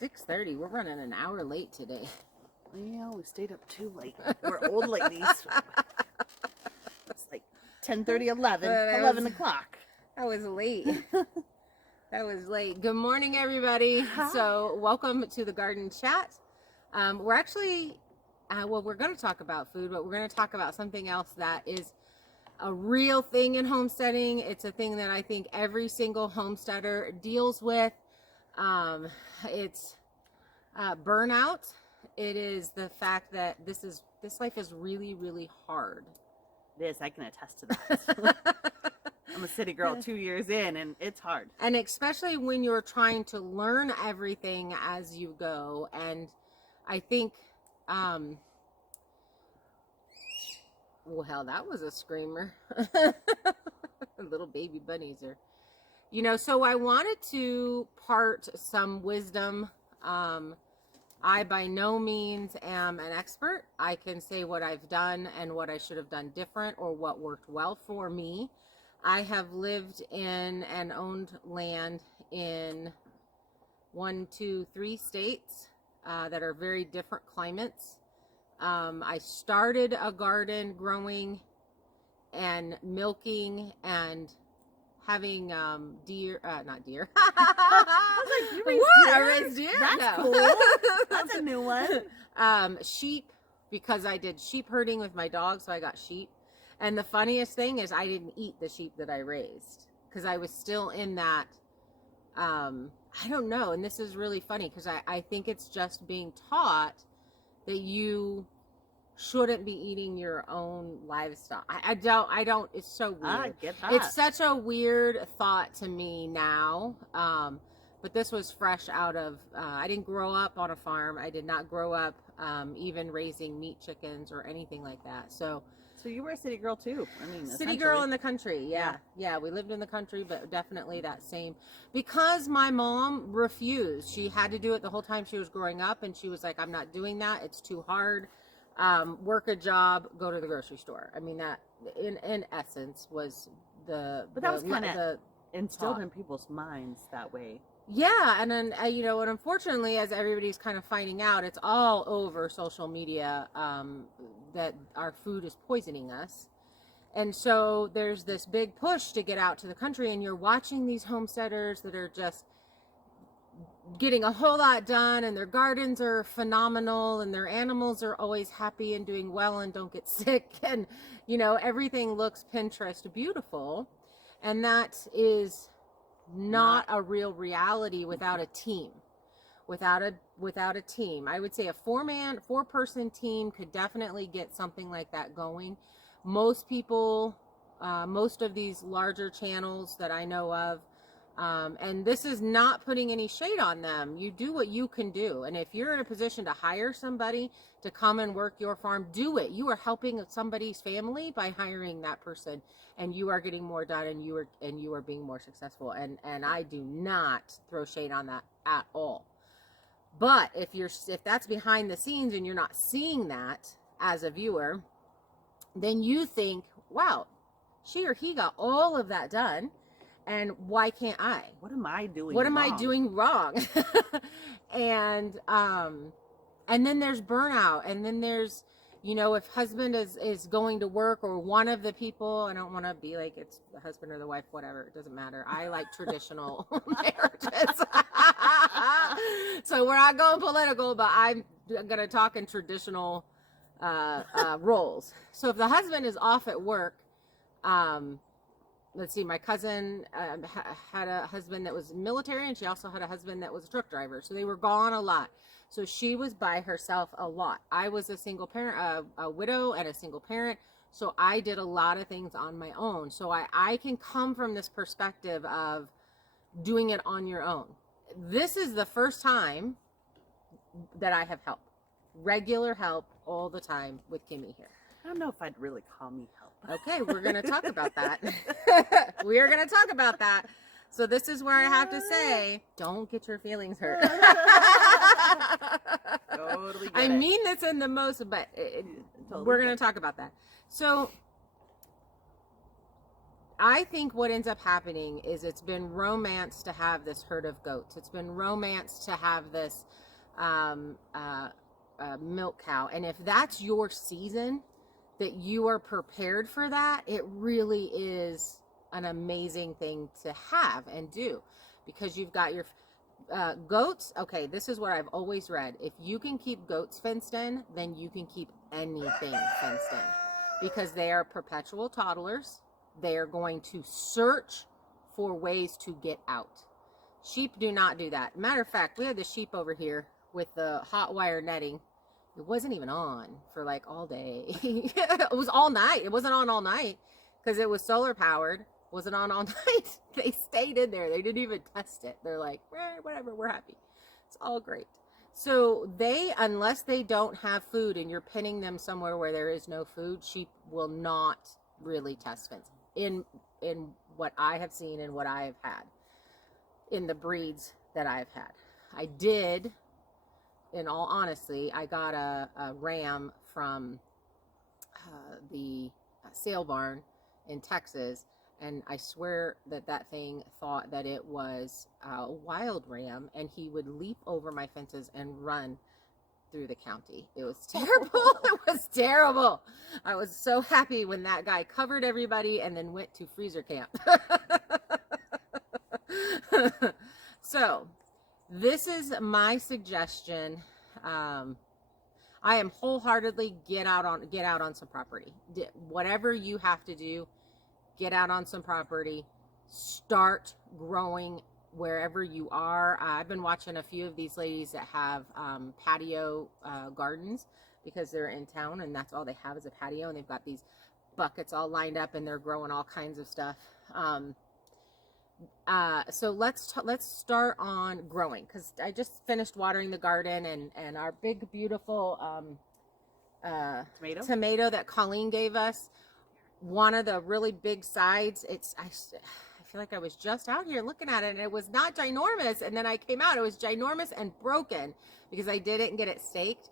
6:30. We're running an hour late today. Yeah, we stayed up too late. We're old ladies. It's like 10:30, 11 o'clock. That was late. That was late. Good morning, everybody. Hi. So welcome to the Garden Chat. We're actually, we're going to talk about food, but we're going to talk about something else that is a real thing in homesteading. It's a thing that I think every single homesteader deals with. It's burnout. It is the fact that this life is really, really hard. It is. I can attest to that. I'm a city girl 2 years in, and it's hard. And especially when you're trying to learn everything as you go. And I think, well, that was a screamer. Little baby bunnies are, so I wanted to part some wisdom. I by no means am an expert. I can say what I've done and what I should have done different or what worked well for me. I have lived in and owned land in 1, 2, 3 states that are very different climates. I started a garden growing and milking and having not deer. I was like, you raised deer? I raised deer? That's No. cool. That's a new one. Sheep, because I did sheep herding with my dog, so I got sheep. And the funniest thing is I didn't eat the sheep that I raised because I was still in that, I don't know. And this is really funny because I think it's just being taught that you shouldn't be eating your own livestock. I don't, it's so weird. I get that. It's such a weird thought to me now. But this was fresh out of, I didn't grow up on a farm. I did not grow up even raising meat chickens or anything like that. So you were a city girl too. I mean, city girl in the country. Yeah. We lived in the country, but definitely that same, because my mom refused. She had to do it the whole time she was growing up. And she was like, I'm not doing that. It's too hard. Work a job, go to the grocery store. I mean, that in essence was but that was kind of instilled in people's minds that way. Yeah. And then, and unfortunately, as everybody's kind of finding out, it's all over social media, that our food is poisoning us. And so there's this big push to get out to the country, and you're watching these homesteaders that are just getting a whole lot done, and their gardens are phenomenal, and their animals are always happy and doing well and don't get sick, and everything looks Pinterest beautiful. And that is not a real reality without a team. Without a team, I would say a 4-person team could definitely get something like that going. Most people, most of these larger channels that I know of, and this is not putting any shade on them. You do what you can do. And if you're in a position to hire somebody to come and work your farm, do it. You are helping somebody's family by hiring that person, and you are getting more done, and you are being more successful. And I do not throw shade on that at all. But if that's behind the scenes and you're not seeing that as a viewer, then you think, wow, she or he got all of that done. And why can't I? What am I doing? What am I doing wrong? And then there's burnout. And then there's, if husband is going to work, or one of the people, I don't want to be like it's the husband or the wife, whatever, it doesn't matter. I like traditional marriages. So we're not going political, but I'm going to talk in traditional roles. So if the husband is off at work, let's see, my cousin had a husband that was military, and she also had a husband that was a truck driver. So they were gone a lot. So she was by herself a lot. I was a single parent, a widow and a single parent. So I did a lot of things on my own. So I can come from this perspective of doing it on your own. This is the first time that I have help, regular help all the time with Kimmy here. I don't know if I'd really call me help. Okay, we're going to talk about that. We are going to talk about that. So this is where I have to say, don't get your feelings hurt. Totally get I it. mean this in the most, but Totally we're going to talk about that. So I think what ends up happening is it's been romance to have this herd of goats. It's been romance to have this milk cow. And if that's your season, that you are prepared for that, it really is an amazing thing to have and do, because you've got your goats. Okay, this is what I've always read. If you can keep goats fenced in, then you can keep anything fenced in, because they are perpetual toddlers. They are going to search for ways to get out. Sheep do not do that. Matter of fact, we had the sheep over here with the hot wire netting. It wasn't even on for like all day. It was all night. It wasn't on all night because it was solar powered. It wasn't on all night. They stayed in there. They didn't even test it. They're like, whatever, we're happy. It's all great. So they, unless they don't have food and you're pinning them somewhere where there is no food, sheep will not really test fence. In what I have seen and what I have had, in the breeds that I've had. I did, in all honesty, I got a ram from the sale barn in Texas, and I swear that thing thought that it was a wild ram, and he would leap over my fences and run through the county. It was terrible. It was terrible. I was so happy when that guy covered everybody and then went to freezer camp. So this is my suggestion. I am wholeheartedly get out on some property. Whatever you have to do, get out on some property, start growing wherever you are. I've been watching a few of these ladies that have patio gardens, because they're in town and that's all they have is a patio, and they've got these buckets all lined up and they're growing all kinds of stuff. So let's start on growing, because I just finished watering the garden, and our big beautiful tomato that Colleen gave us, one of the really big sides, I feel like I was just out here looking at it and it was not ginormous, and then I came out, it was ginormous and broken because I didn't get it staked.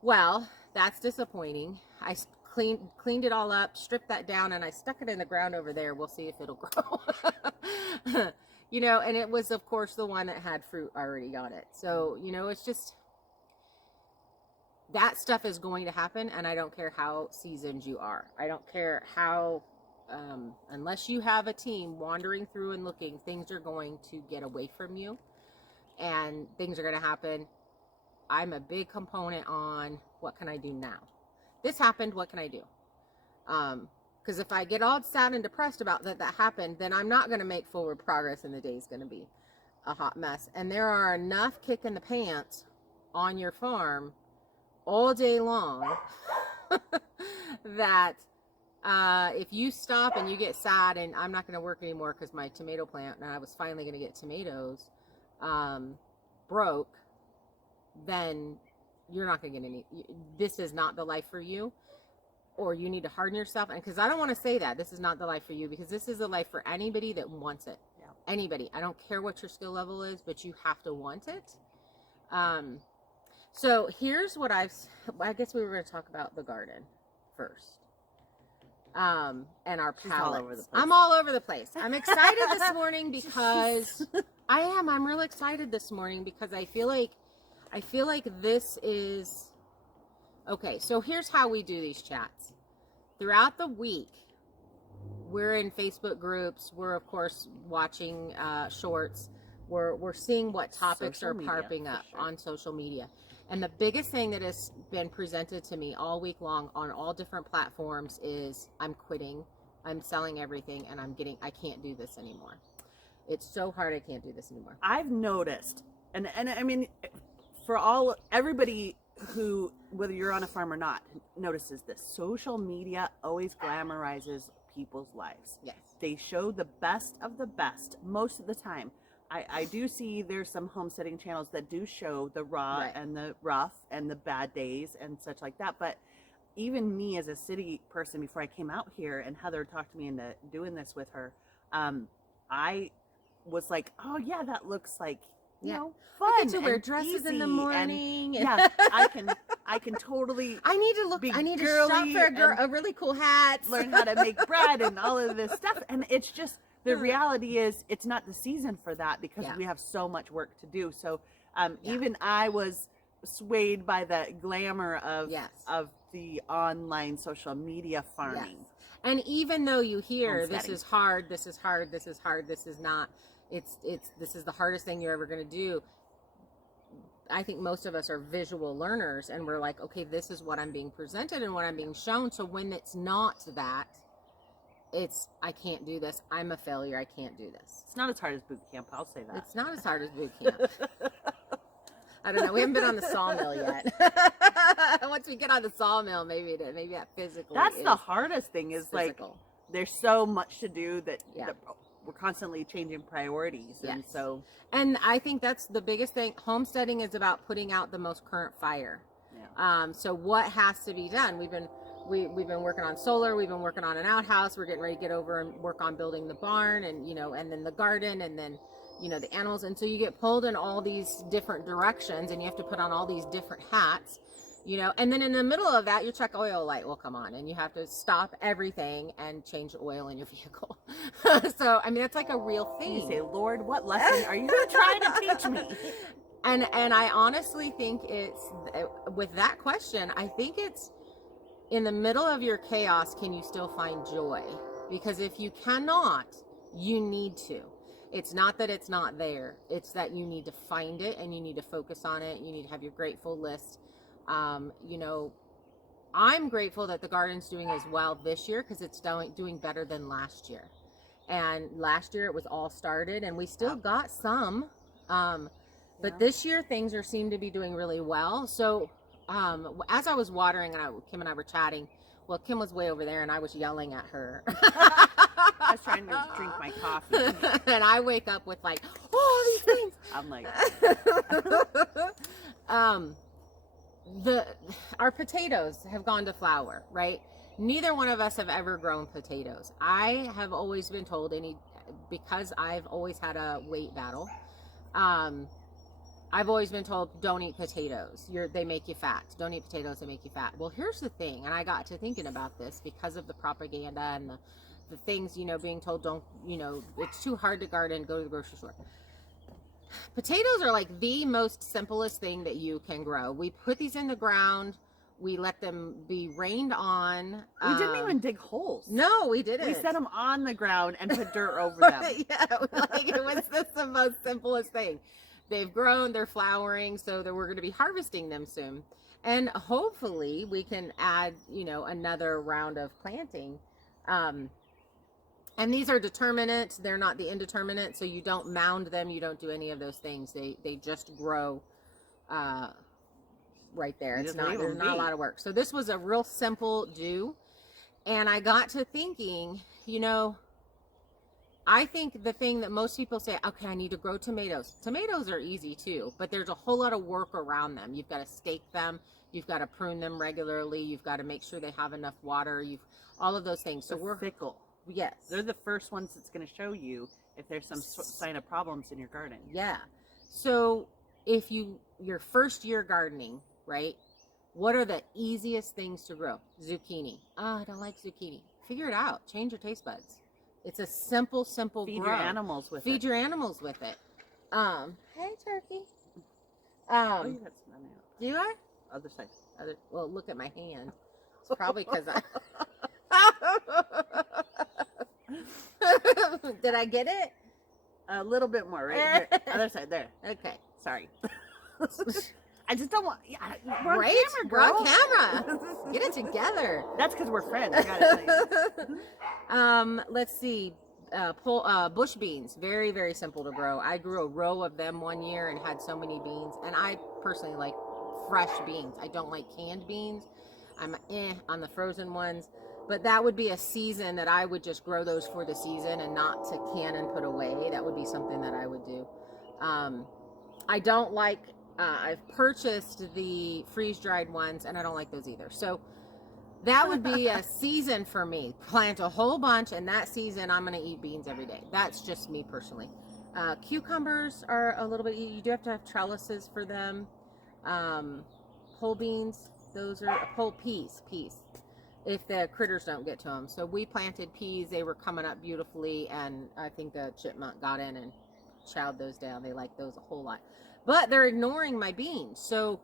Well, that's disappointing. I cleaned it all up, stripped that down, and I stuck it in the ground over there. We'll see if it'll grow. You know, and it was, of course, the one that had fruit already on it. So, you know, it's just, that stuff is going to happen, and I don't care how seasoned you are. I don't care how, unless you have a team wandering through and looking, things are going to get away from you, and things are going to happen. I'm a big component on what can I do now? This happened, what can I do? Because if I get all sad and depressed about that happened, then I'm not going to make forward progress, and the day's going to be a hot mess. And there are enough kick in the pants on your farm all day long that if you stop and you get sad and I'm not going to work anymore because my tomato plant, and I was finally going to get tomatoes, broke, then you're not going to get any. This is not the life for you, or you need to harden yourself. And because I don't want to say that this is not the life for you, because this is the life for anybody that wants it. Yeah. Anybody. I don't care what your skill level is, but you have to want it. So here's what I guess we were going to talk about the garden first. And our pallets. I'm all over the place. I'm excited this morning because I'm real excited this morning because I feel like this is okay. So here's how we do these chats. Throughout the week, we're in Facebook groups. We're of course watching shorts. We're seeing what topics are popping up on social media. And the biggest thing that has been presented to me all week long on all different platforms is I'm quitting, I'm selling everything, and I can't do this anymore. It's so hard, I can't do this anymore. I've noticed, and I mean, for everybody who, whether you're on a farm or not, notices this. Social media always glamorizes people's lives. Yes. They show the best of the best most of the time. I do see there's some homesteading channels that do show the raw right. and the rough and the bad days and such like that. But even me as a city person, before I came out here and Heather talked me into doing this with her, I was like, oh yeah, that looks like, you know, fun. I get to wear dresses in the morning. And, yeah, I can I can totally I need to look. be I need to shop girly for and a really cool hat. learn how to make bread and all of this stuff. And it's just, the reality is it's not the season for that because we have so much work to do. So even I was swayed by the glamour of the online social media farming. Yes. And even though you hear this Homesteading. is hard, this is hard, this is hard, this is not, this is the hardest thing you're ever going to do. I think most of us are visual learners, and we're like, okay, this is what I'm being presented and what I'm being shown. So when it's not that, it's, I can't do this. I'm a failure. I can't do this. It's not as hard as boot camp. I'll say that. It's not as hard as boot camp. I don't know. We haven't been on the sawmill yet. Once we get on the sawmill, maybe that physically. That's the hardest thing is physical. Like, there's so much to do that, that we're constantly changing priorities. Yes. And so. And I think that's the biggest thing. Homesteading is about putting out the most current fire. Yeah. So what has to be done? We've been working on solar. We've been working on an outhouse. We're getting ready to get over and work on building the barn, and and then the garden, and then the animals. And so you get pulled in all these different directions, and you have to put on all these different hats, and then in the middle of that, your check oil light will come on, and you have to stop everything and change the oil in your vehicle. So I mean, that's like a real thing. You say, Lord, what lesson are you trying to teach me? And I honestly think it's, with that question, I think it's, in the middle of your chaos, can you still find joy? Because if you cannot, you need to. It's not that it's not there. It's that you need to find it, and you need to focus on it. You need to have your grateful list. I'm grateful that the garden's doing as well this year because it's doing better than last year. And last year it was all started, and we still got some. But this year things seem to be doing really well. So as I was watering, and Kim and I were chatting, well, Kim was way over there and I was yelling at her. I was trying to drink my coffee. And I wake up with like, oh, these things. I'm like, our potatoes have gone to flower, right? Neither one of us have ever grown potatoes. I have always been told, because I've always had a weight battle, I've always been told, don't eat potatoes. They make you fat. Don't eat potatoes, they make you fat. Well, here's the thing, and I got to thinking about this because of the propaganda and the things, being told, don't, it's too hard to garden, go to the grocery store. Potatoes are like the most simplest thing that you can grow. We put these in the ground. We let them be rained on. We didn't even dig holes. No, we didn't. We set them on the ground and put dirt over them. Yeah, like it was just the most simplest thing. They've grown, they're flowering, so that we're going to be harvesting them soon. And hopefully we can add, another round of planting. And these are determinate. They're not the indeterminate, so you don't mound them. You don't do any of those things. They just grow right there. There's not a lot of work. So this was a real simple do. And I got to thinking, I think the thing that most people say, okay, I need to grow tomatoes. Tomatoes are easy too, but there's a whole lot of work around them. You've got to stake them. You've got to prune them regularly. You've got to make sure they have enough water. All of those things. So we're fickle. Yes. They're the first ones that's going to show you if there's some sign of problems in your garden. Yeah. So if your first year gardening, right? What are the easiest things to grow? Zucchini. Oh, I don't like zucchini. Figure it out. Change your taste buds. It's a simple Feed grow. your animals with it. Feed your animals with it. Hey, turkey. You got some on there. Do I? Other side. Well, look at my hand. It's probably because I... Did I get it? A little bit more, right here. Other side, there. Okay. Sorry. I just don't want... Yeah, we're right? on camera, girl. We're on camera. Get it together. That's because we're friends. I gotta tell you. Let's see. Bush beans. Very, very simple to grow. I grew a row of them one year and had so many beans. And I personally like fresh beans. I don't like canned beans. I'm on the frozen ones. But that would be a season that I would just grow those for the season and not to can and put away. That would be something that I would do. I don't like... I've purchased the freeze-dried ones, and I don't like those either. So that would be a season for me. Plant a whole bunch, and that season I'm going to eat beans every day. That's just me personally. Cucumbers are a little bit... You do have to have trellises for them. Whole beans, those are whole peas. If the critters don't get to them. So we planted peas. They were coming up beautifully, and I think a chipmunk got in and chowed those down. They like those a whole lot. But they're ignoring my beans. So,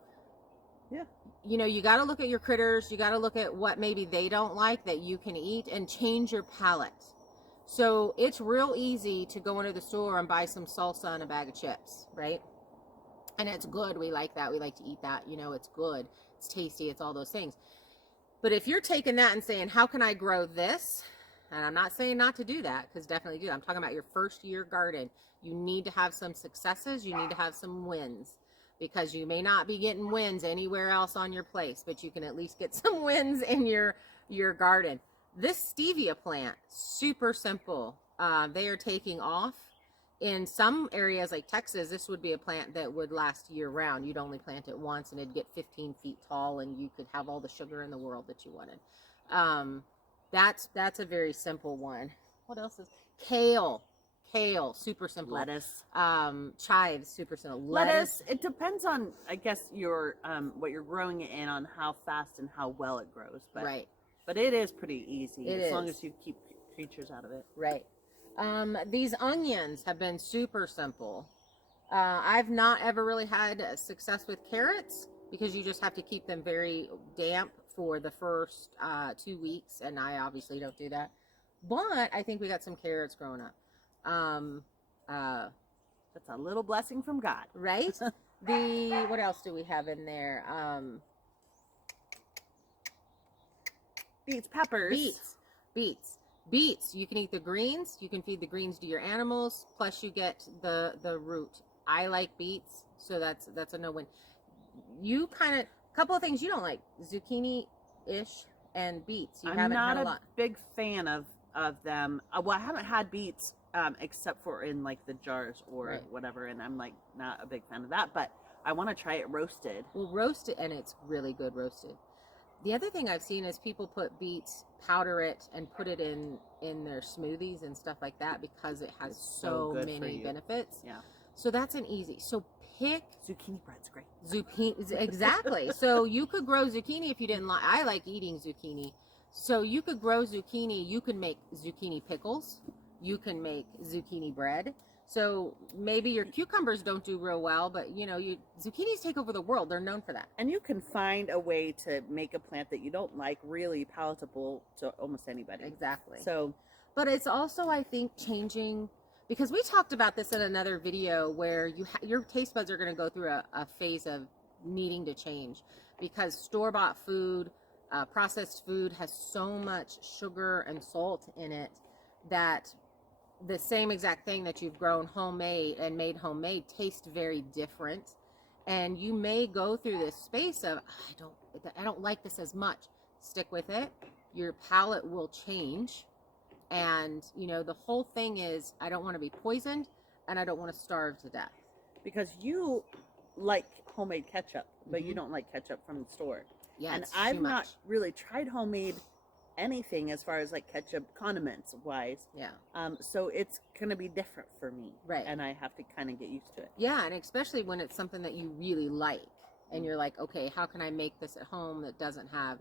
yeah, you know, you got to look at your critters. You got to look at what maybe they don't like that you can eat and change your palate. So it's real easy to go into the store and buy some salsa and a bag of chips, right? And it's good. We like that. We like to eat that. You know, it's good. It's tasty. It's all those things. But if you're taking that and saying, how can I grow this? And I'm not saying not to do that, because definitely do. I'm talking about your first year garden. You need to have some successes. You need to have some wins, because you may not be getting wins anywhere else on your place, but you can at least get some wins in your garden. This stevia plant, super simple. They are taking off. In some areas like Texas, this would be a plant that would last year round. You'd only plant it once and it'd get 15 feet tall, and you could have all the sugar in the world that you wanted. That's a very simple one. What else is kale? Kale, super simple. Lettuce. Chives, super simple. Lettuce. It depends on, I guess, your what you're growing it in, on how fast and how well it grows. But, right. But it is pretty easy as long as you keep creatures out of it. Right. These onions have been super simple. I've not ever really had success with carrots, because you just have to keep them very damp for the first 2 weeks, and I obviously don't do that. But I think we got some carrots growing up. That's a little blessing from God. Right? What else do we have in there? Beets, peppers. Beets. You can eat the greens. You can feed the greens to your animals. Plus, you get the root. I like beets, so that's a no-win. You a couple of things you don't like: zucchini-ish and beets. You haven't had a lot. I'm not a big fan of them. Well, I haven't had beets except for in like the jars or whatever, and I'm like not a big fan of that. But I want to try it roasted. Well, roast it, and it's really good roasted. The other thing I've seen is people put beets, powder it, and put it in their smoothies and stuff like that, because it has so many benefits. Yeah. So that's an easy. So pick zucchini bread's great. Zucchini, exactly. So you could grow zucchini if you didn't like. I like eating zucchini. So you could grow zucchini. You can make zucchini pickles. You can make zucchini bread. So maybe your cucumbers don't do real well, but you know, zucchinis take over the world. They're known for that. And you can find a way to make a plant that you don't like really palatable to almost anybody. Exactly. So, but it's also, I think, changing, because we talked about this in another video where your taste buds are going to go through a phase of needing to change, because store-bought food, processed food has so much sugar and salt in it that the same exact thing that you've grown homemade and made homemade tastes very different. And you may go through this space of, I don't like this as much. Stick with it. Your palate will change. And, you know, the whole thing is, I don't want to be poisoned, and I don't want to starve to death. Because you like homemade ketchup, but you don't like ketchup from the store. Yeah, and I've not really tried homemade anything as far as like ketchup condiments wise. Yeah. So it's gonna be different for me. Right. And I have to kind of get used to it. Yeah, and especially when it's something that you really like. And you're like, okay, how can I make this at home that doesn't have...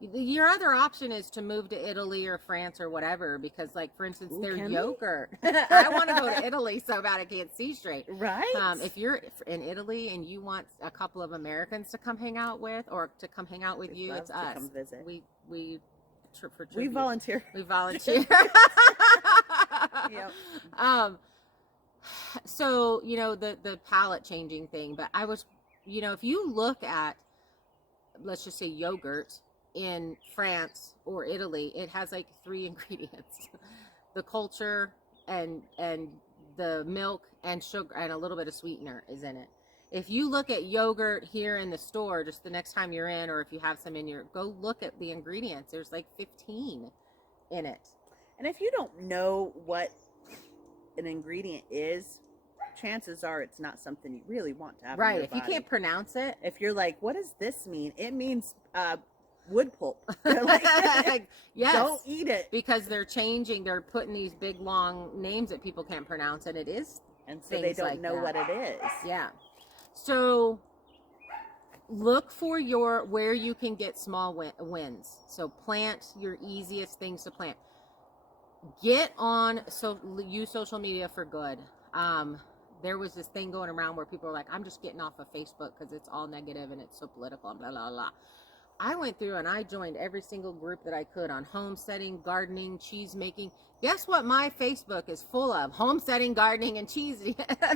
Yeah. Your other option is to move to Italy or France or whatever, because, like, for instance, their yogurt. I want to go to Italy so bad I can't see straight. Right. If you're in Italy and you want a couple of Americans to come hang out with, or to come hang out with you, it's us. Come visit. We volunteer. We volunteer. Yep. So, you know, the palate changing thing, but I was... You know, if you look at, let's just say, yogurt in France or Italy, it has like 3 ingredients: the culture and the milk and sugar and a little bit of sweetener is in it. If you look at yogurt here in the store, just the next time you're in, or if you have some in your, go look at the ingredients. There's like 15 in it. And if you don't know what an ingredient is, chances are it's not something you really want to have. Right. In your if you body. can't pronounce it. If you're like, what does this mean? It means wood pulp. Like, yes. Don't eat it. Because they're putting these big long names that people can't pronounce, and it is. And so they don't know what it is. Yeah. So look for where you can get small wins. So plant your easiest things to plant. Get on, use social media for good. There was this thing going around where people were like, I'm just getting off of Facebook because it's all negative and it's so political and blah, blah, blah. I went through and I joined every single group that I could on homesteading, gardening, cheese making. Guess what my Facebook is full of? Homesteading, gardening, and cheese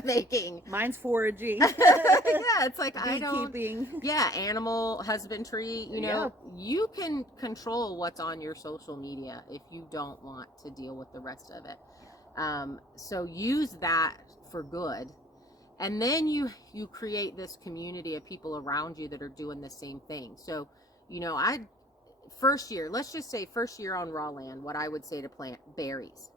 making. Mine's foraging. Yeah, it's like beekeeping. Yeah, animal husbandry. You know, you can control what's on your social media if you don't want to deal with the rest of it. So use that for good. And then you create this community of people around you that are doing the same thing. So, you know, let's just say first year on raw land, what I would say to plant berries.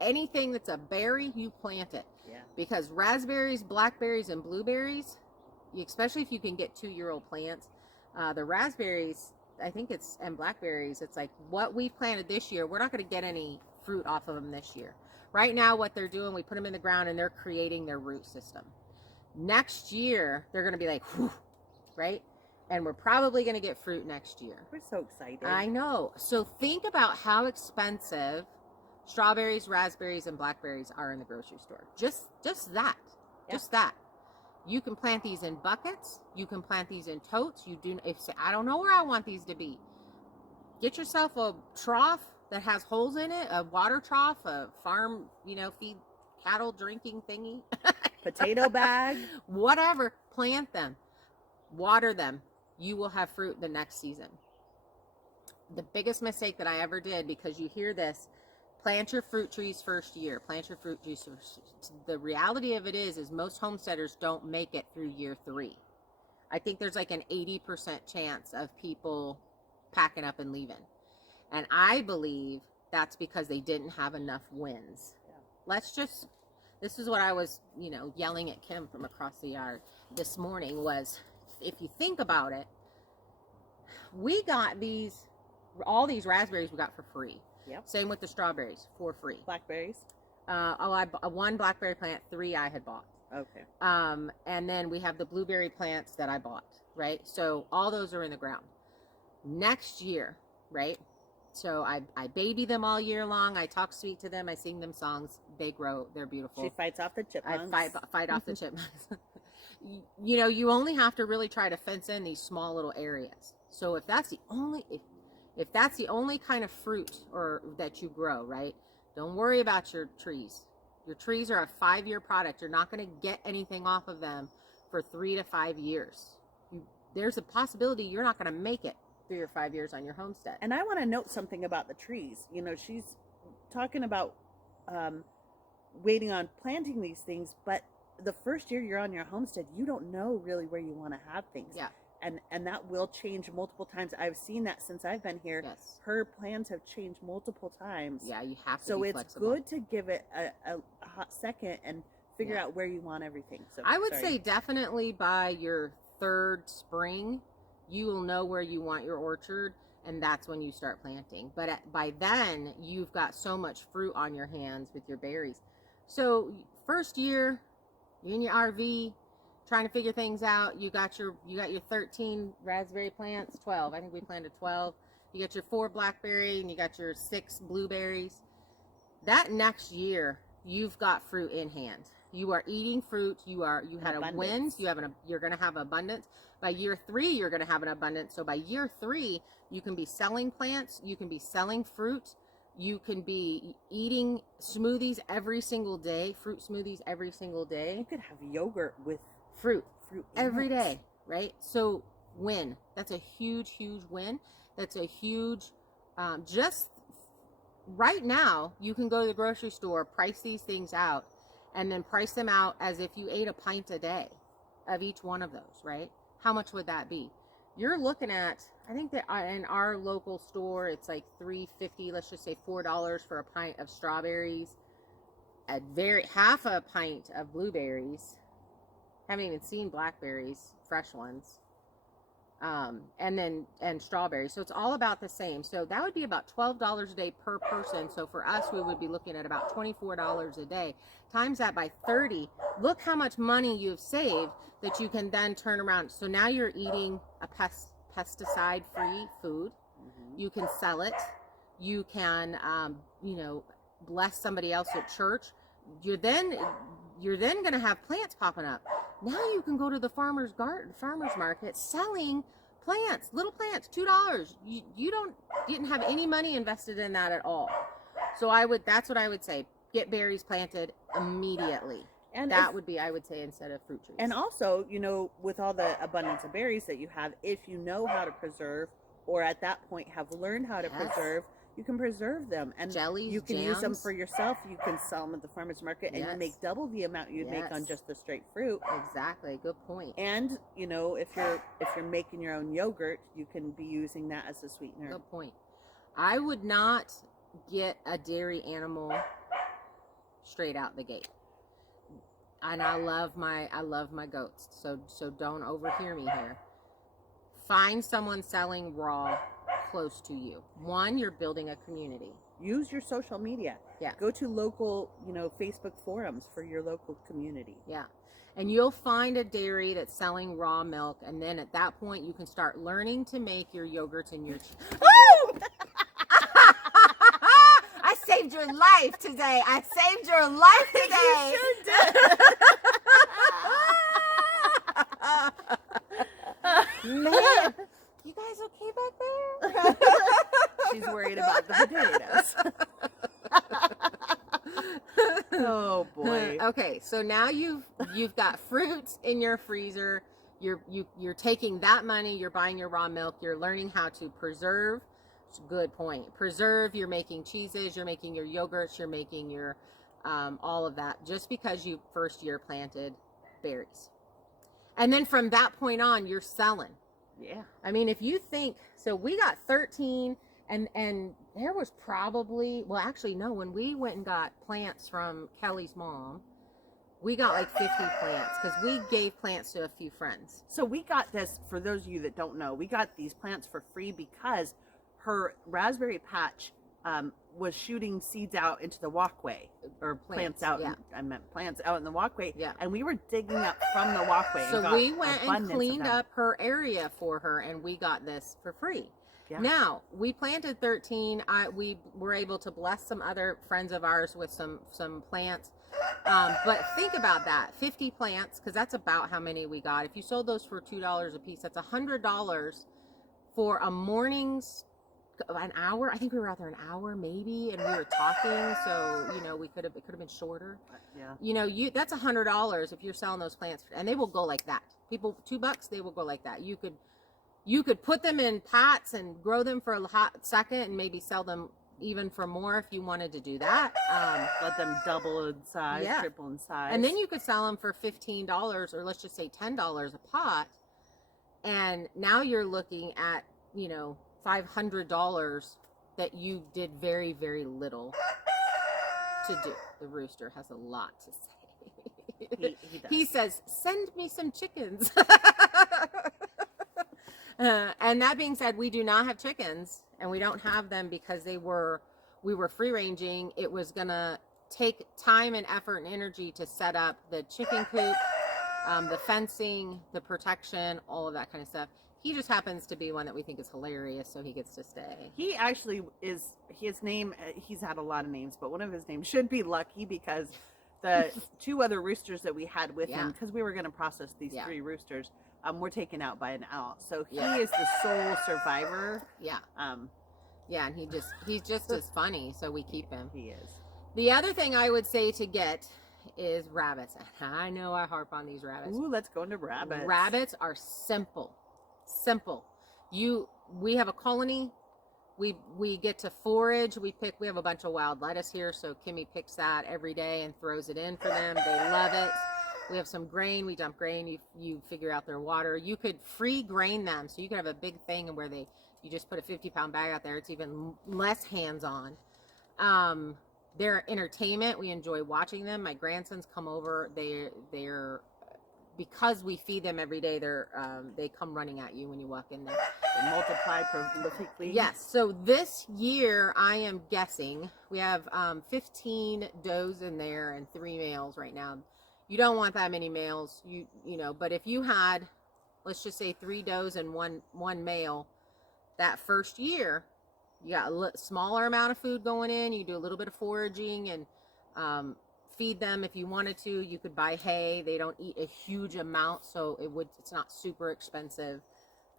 Anything that's a berry, you plant it. Yeah. Because raspberries, blackberries, and blueberries, especially if you can get 2-year-old plants, the raspberries, and blackberries, it's like what we've planted this year, we're not going to get any fruit off of them this year. Right now, what they're doing, we put them in the ground and they're creating their root system. Next year, they're going to be like, whew, right? And we're probably going to get fruit next year. We're so excited. I know. So think about how expensive strawberries, raspberries, and blackberries are in the grocery store. Just that. Yeah. Just that. You can plant these in buckets. You can plant these in totes. I don't know where I want these to be. Get yourself a trough that has holes in it, a water trough, a farm, feed cattle drinking thingy. Potato bag. Whatever. Plant them. Water them. You will have fruit the next season. The biggest mistake that I ever did, because you hear this, plant your fruit trees first year. Plant your fruit trees first. The reality of it is most homesteaders don't make it through year 3. I think there's like an 80% chance of people packing up and leaving. And I believe that's because they didn't have enough wins. Yeah. This is what I was, yelling at Kim from across the yard this morning was, if you think about it, we got all these raspberries we got for free. Yep. Same with the strawberries, for free. Blackberries? One blackberry plant, 3 I had bought. Okay. And then we have the blueberry plants that I bought, right? So all those are in the ground. Next year, right? So I baby them all year long. I talk sweet to them. I sing them songs. They grow. They're beautiful. She fights off the chipmunks. I fight off the chipmunks. You only have to really try to fence in these small little areas. So if that's the only kind of fruit or that you grow, right? Don't worry about your trees. Your trees are a 5-year product. You're not going to get anything off of them for 3 to 5 years. There's a possibility you're not going to make it 3 or 5 years on your homestead. And I want to note something about the trees. She's talking about waiting on planting these things, but the first year you're on your homestead, you don't know really where you want to have things. Yeah. And that will change multiple times. I've seen that since I've been here. Yes. Her plans have changed multiple times. Yeah, you have to so be it's flexible. good to give it a hot second and figure out where you want everything. So I would say definitely by your 3rd spring, you will know where you want your orchard, and that's when you start planting. But by then, you've got so much fruit on your hands with your berries. So first year, you're in your RV, trying to figure things out. You got your 13 raspberry plants, 12. I think we planted 12. You got your 4 blackberry, and you got your 6 blueberries. That next year, you've got fruit in hand. You are eating fruit. You had a win. You're going to have abundance. By year 3, you're going to have an abundance. So by year 3, you can be selling plants. You can be selling fruit. You can be eating smoothies every single day, fruit smoothies every single day. You could have yogurt with fruit every day, right? So win. That's a huge, huge win. That's a huge, just right now, you can go to the grocery store, price these things out, and then price them out as if you ate a pint a day of each one of those, right? How much would that be? You're looking at, I think that in our local store, it's like $3.50, let's just say $4 for a pint of strawberries, half a pint of blueberries. Haven't even seen blackberries, fresh ones. and strawberries. So it's all about the same. So that would be about $12 a day per person. So for us, we would be looking at about $24 a day. Times that by 30. Look how much money you've saved that you can then turn around. So now you're eating a pesticide-free food. Mm-hmm. You can sell it. You can, bless somebody else at church. You're then going to have plants popping up. Now you can go to the farmer's market selling plants, little plants, $2. You didn't have any money invested in that at all. So that's what I would say. Get berries planted immediately. And that would be, I would say, instead of fruit trees. And also, with all the abundance of berries that you have, if you know how to preserve, or at that point have learned how to preserve, you can preserve them, and jellies, you can jams. use them for yourself. You can sell them at the farmer's market, and you make double the amount you'd make on just the straight fruit. Exactly, good point. And if you're making your own yogurt, you can be using that as a sweetener. Good point. I would not get a dairy animal straight out the gate. And I love my goats. So don't overhear me here. Find someone selling raw close to you. One, you're building a community. Use your social media. Yeah. Go to local, Facebook forums for your local community. Yeah. And you'll find a dairy that's selling raw milk, and then at that point you can start learning to make your yogurts and your Oh! I saved your life today. I saved your life today. You sure did. Man, you guys okay back there? She's worried about the potatoes. Oh boy. Okay, so now you've got fruits in your freezer. You're taking that money. You're buying your raw milk. You're learning how to preserve. Good point. Preserve. You're making cheeses. You're making your yogurts. You're making your all of that. Just because you first year planted berries, and then from that point on, you're selling. Yeah. I mean, if you think so, we got 13. And there was probably, well, actually, no, when we went and got plants from Kelly's mom, we got like 50 plants because we gave plants to a few friends. So we got this, for those of you that don't know, we got these plants for free because her raspberry patch was shooting seeds out into the walkway, or plants out. Yeah. I meant plants out in the walkway. Yeah. And we were digging up from the walkway. So we went and cleaned up her area for her, and we got this for free. Yeah. Now, we planted 13. We were able to bless some other friends of ours with some plants. But think about that, 50 plants, because that's about how many we got. If you sold those for $2 a piece, that's $100 for a morning's, an hour. I think we were out there an hour maybe, and we were talking, so it could have been shorter. Yeah. That's $100 if you're selling those plants, and they will go like that. People, $2, they will go like that. You could put them in pots and grow them for a hot second and maybe sell them even for more if you wanted to do that. Let them double in size, triple in size. And then you could sell them for $15 or let's just say $10 a pot. And now you're looking at, $500 that you did very, very little to do. The rooster has a lot to say. He does. He says, send me some chickens. And that being said, we do not have chickens, and we don't have them because we were free ranging. It was gonna take time and effort and energy to set up the chicken coop, the fencing, the protection, all of that kind of stuff. He just happens to be one that we think is hilarious, so he gets to stay. He actually is, his name, he's had a lot of names, but one of his names should be Lucky, because the two other roosters that we had with him, because we were going to process these 3 roosters, were taken out by an owl. So he is the sole survivor. Yeah. Yeah, and he's just as funny, so we keep him. He is. The other thing I would say to get is rabbits. I know I harp on these rabbits. Ooh, let's go into rabbits. Rabbits are simple. We have a colony. We get to forage. We have a bunch of wild lettuce here, so Kimmy picks that every day and throws it in for them. They love it. We have some grain. We dump grain. You figure out their water. You could free grain them, so you could have a big thing where you just put a 50-pound bag out there. It's even less hands-on. They're entertainment. We enjoy watching them. My grandsons come over. They're because we feed them every day, they come running at you when you walk in there. They multiply prolifically. Yes. So this year, I am guessing we have 15 does in there and 3 males right now. You don't want that many males, you know. But if you had, let's just say 3 does and one male, that first year, you got a smaller amount of food going in. You do a little bit of foraging and feed them if you wanted to. You could buy hay. They don't eat a huge amount, so it's not super expensive.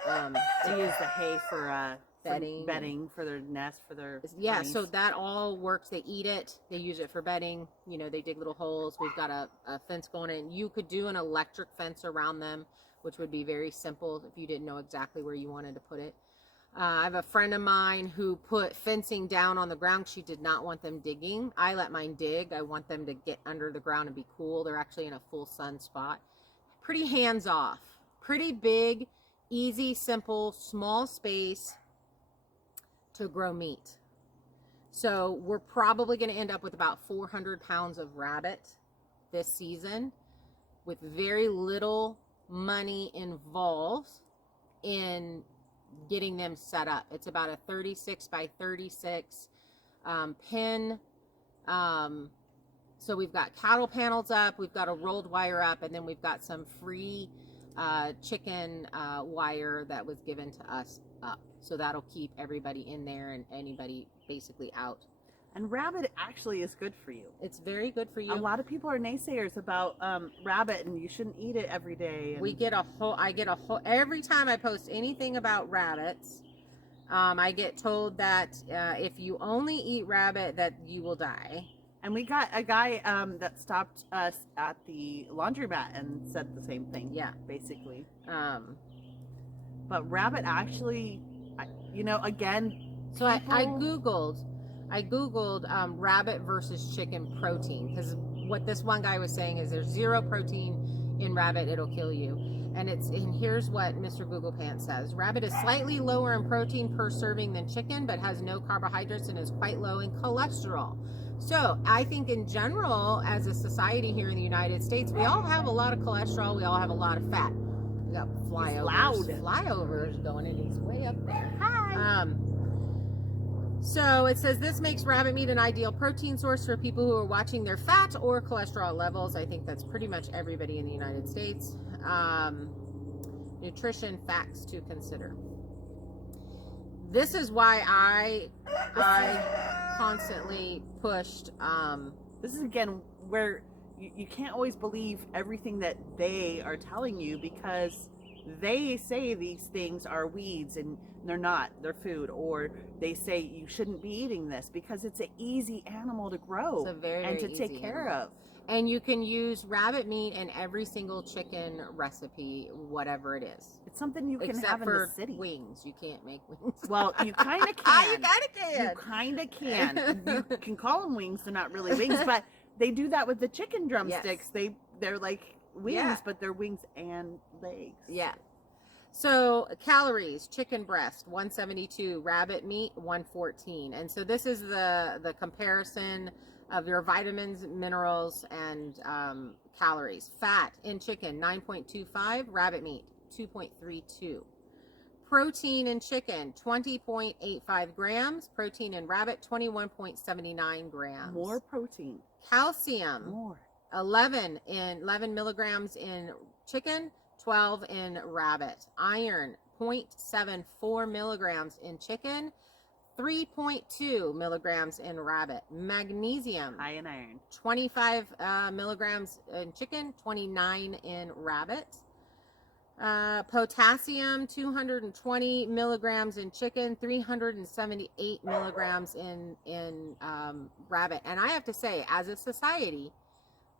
They use the hay for bedding for their nest, for their bunnies. So that all works. They eat it. They use it for bedding. You know, they dig little holes. We've got a fence going in. You could do an electric fence around them, which would be very simple if you didn't know exactly where you wanted to put it. I have a friend of mine who put fencing down on the ground. She did not want them digging. I let mine dig. I want them to get under the ground and be cool. They're actually in a full sun spot. Pretty hands off. Pretty big, easy, simple, small space to grow meat. So we're probably going to end up with about 400 pounds of rabbit this season with very little money involved in getting them set up. It's about a 36 by 36 pen. So we've got cattle panels up, we've got a rolled wire up, and then we've got some free chicken wire that was given to us up. So that'll keep everybody in there and anybody basically out. And rabbit actually is good for you. It's very good for you. A lot of people are naysayers about rabbit, and you shouldn't eat it every day. And I get a whole, every time I post anything about rabbits, I get told that if you only eat rabbit, that you will die. And we got a guy that stopped us at the laundromat and said the same thing. Yeah. Basically. But rabbit actually, again. So I Googled rabbit versus chicken protein, because what this one guy was saying is there's 0 protein in rabbit, it'll kill you. And here's what Mr. Google Pants says. Rabbit is slightly lower in protein per serving than chicken, but has no carbohydrates and is quite low in cholesterol. So I think in general, as a society here in the United States, we all have a lot of cholesterol, we all have a lot of fat. We got flyovers going in, he's way up there. Hi. So it says this makes rabbit meat an ideal protein source for people who are watching their fat or cholesterol levels. I think that's pretty much everybody in the United States. Nutrition facts to consider. This is why I constantly pushed. This is again where you can't always believe everything that they are telling you, because they say these things are weeds and they're not, they're food. Or they say you shouldn't be eating this because it's an easy animal to grow. It's a very, and to very take easy care animal. of. And you can use rabbit meat in every single chicken recipe, whatever it is. It's something you can Except have in for the city. Wings. You can't make wings. Well, you kind of can. You kind of can. You kind of can. You can call them wings. They're not really wings, but they do that with the chicken drumsticks. Yes. They're like wings, Yeah. but they're wings and legs. Yeah. So calories: chicken breast 172, rabbit meat 114. And so this is the comparison of your vitamins, minerals, and calories. Fat in chicken 9.25, rabbit meat 2.32. Protein in chicken 20.85 grams. Protein in rabbit 21.79 grams. More protein. Calcium More. 11 milligrams in chicken, 12 in rabbit. Iron 0.74 milligrams in chicken, 3.2 milligrams in rabbit. Magnesium, High in iron. 25 milligrams in chicken, 29 in rabbit. Potassium, 220 milligrams in chicken, 378 milligrams in rabbit. And I have to say, as a society,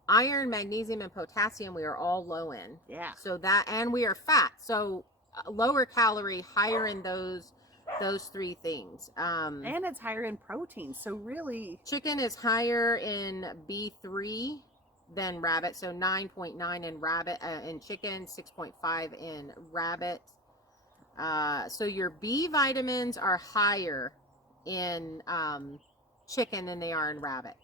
iron, magnesium, and potassium we are all low in. Yeah. So that, and we are fat. So lower calorie, higher in those 3 things. And it's higher in protein. So really, chicken is higher in B3 than rabbit. So 9.9 in rabbit, in chicken, 6.5 in rabbit. So your B vitamins are higher in chicken than they are in rabbit.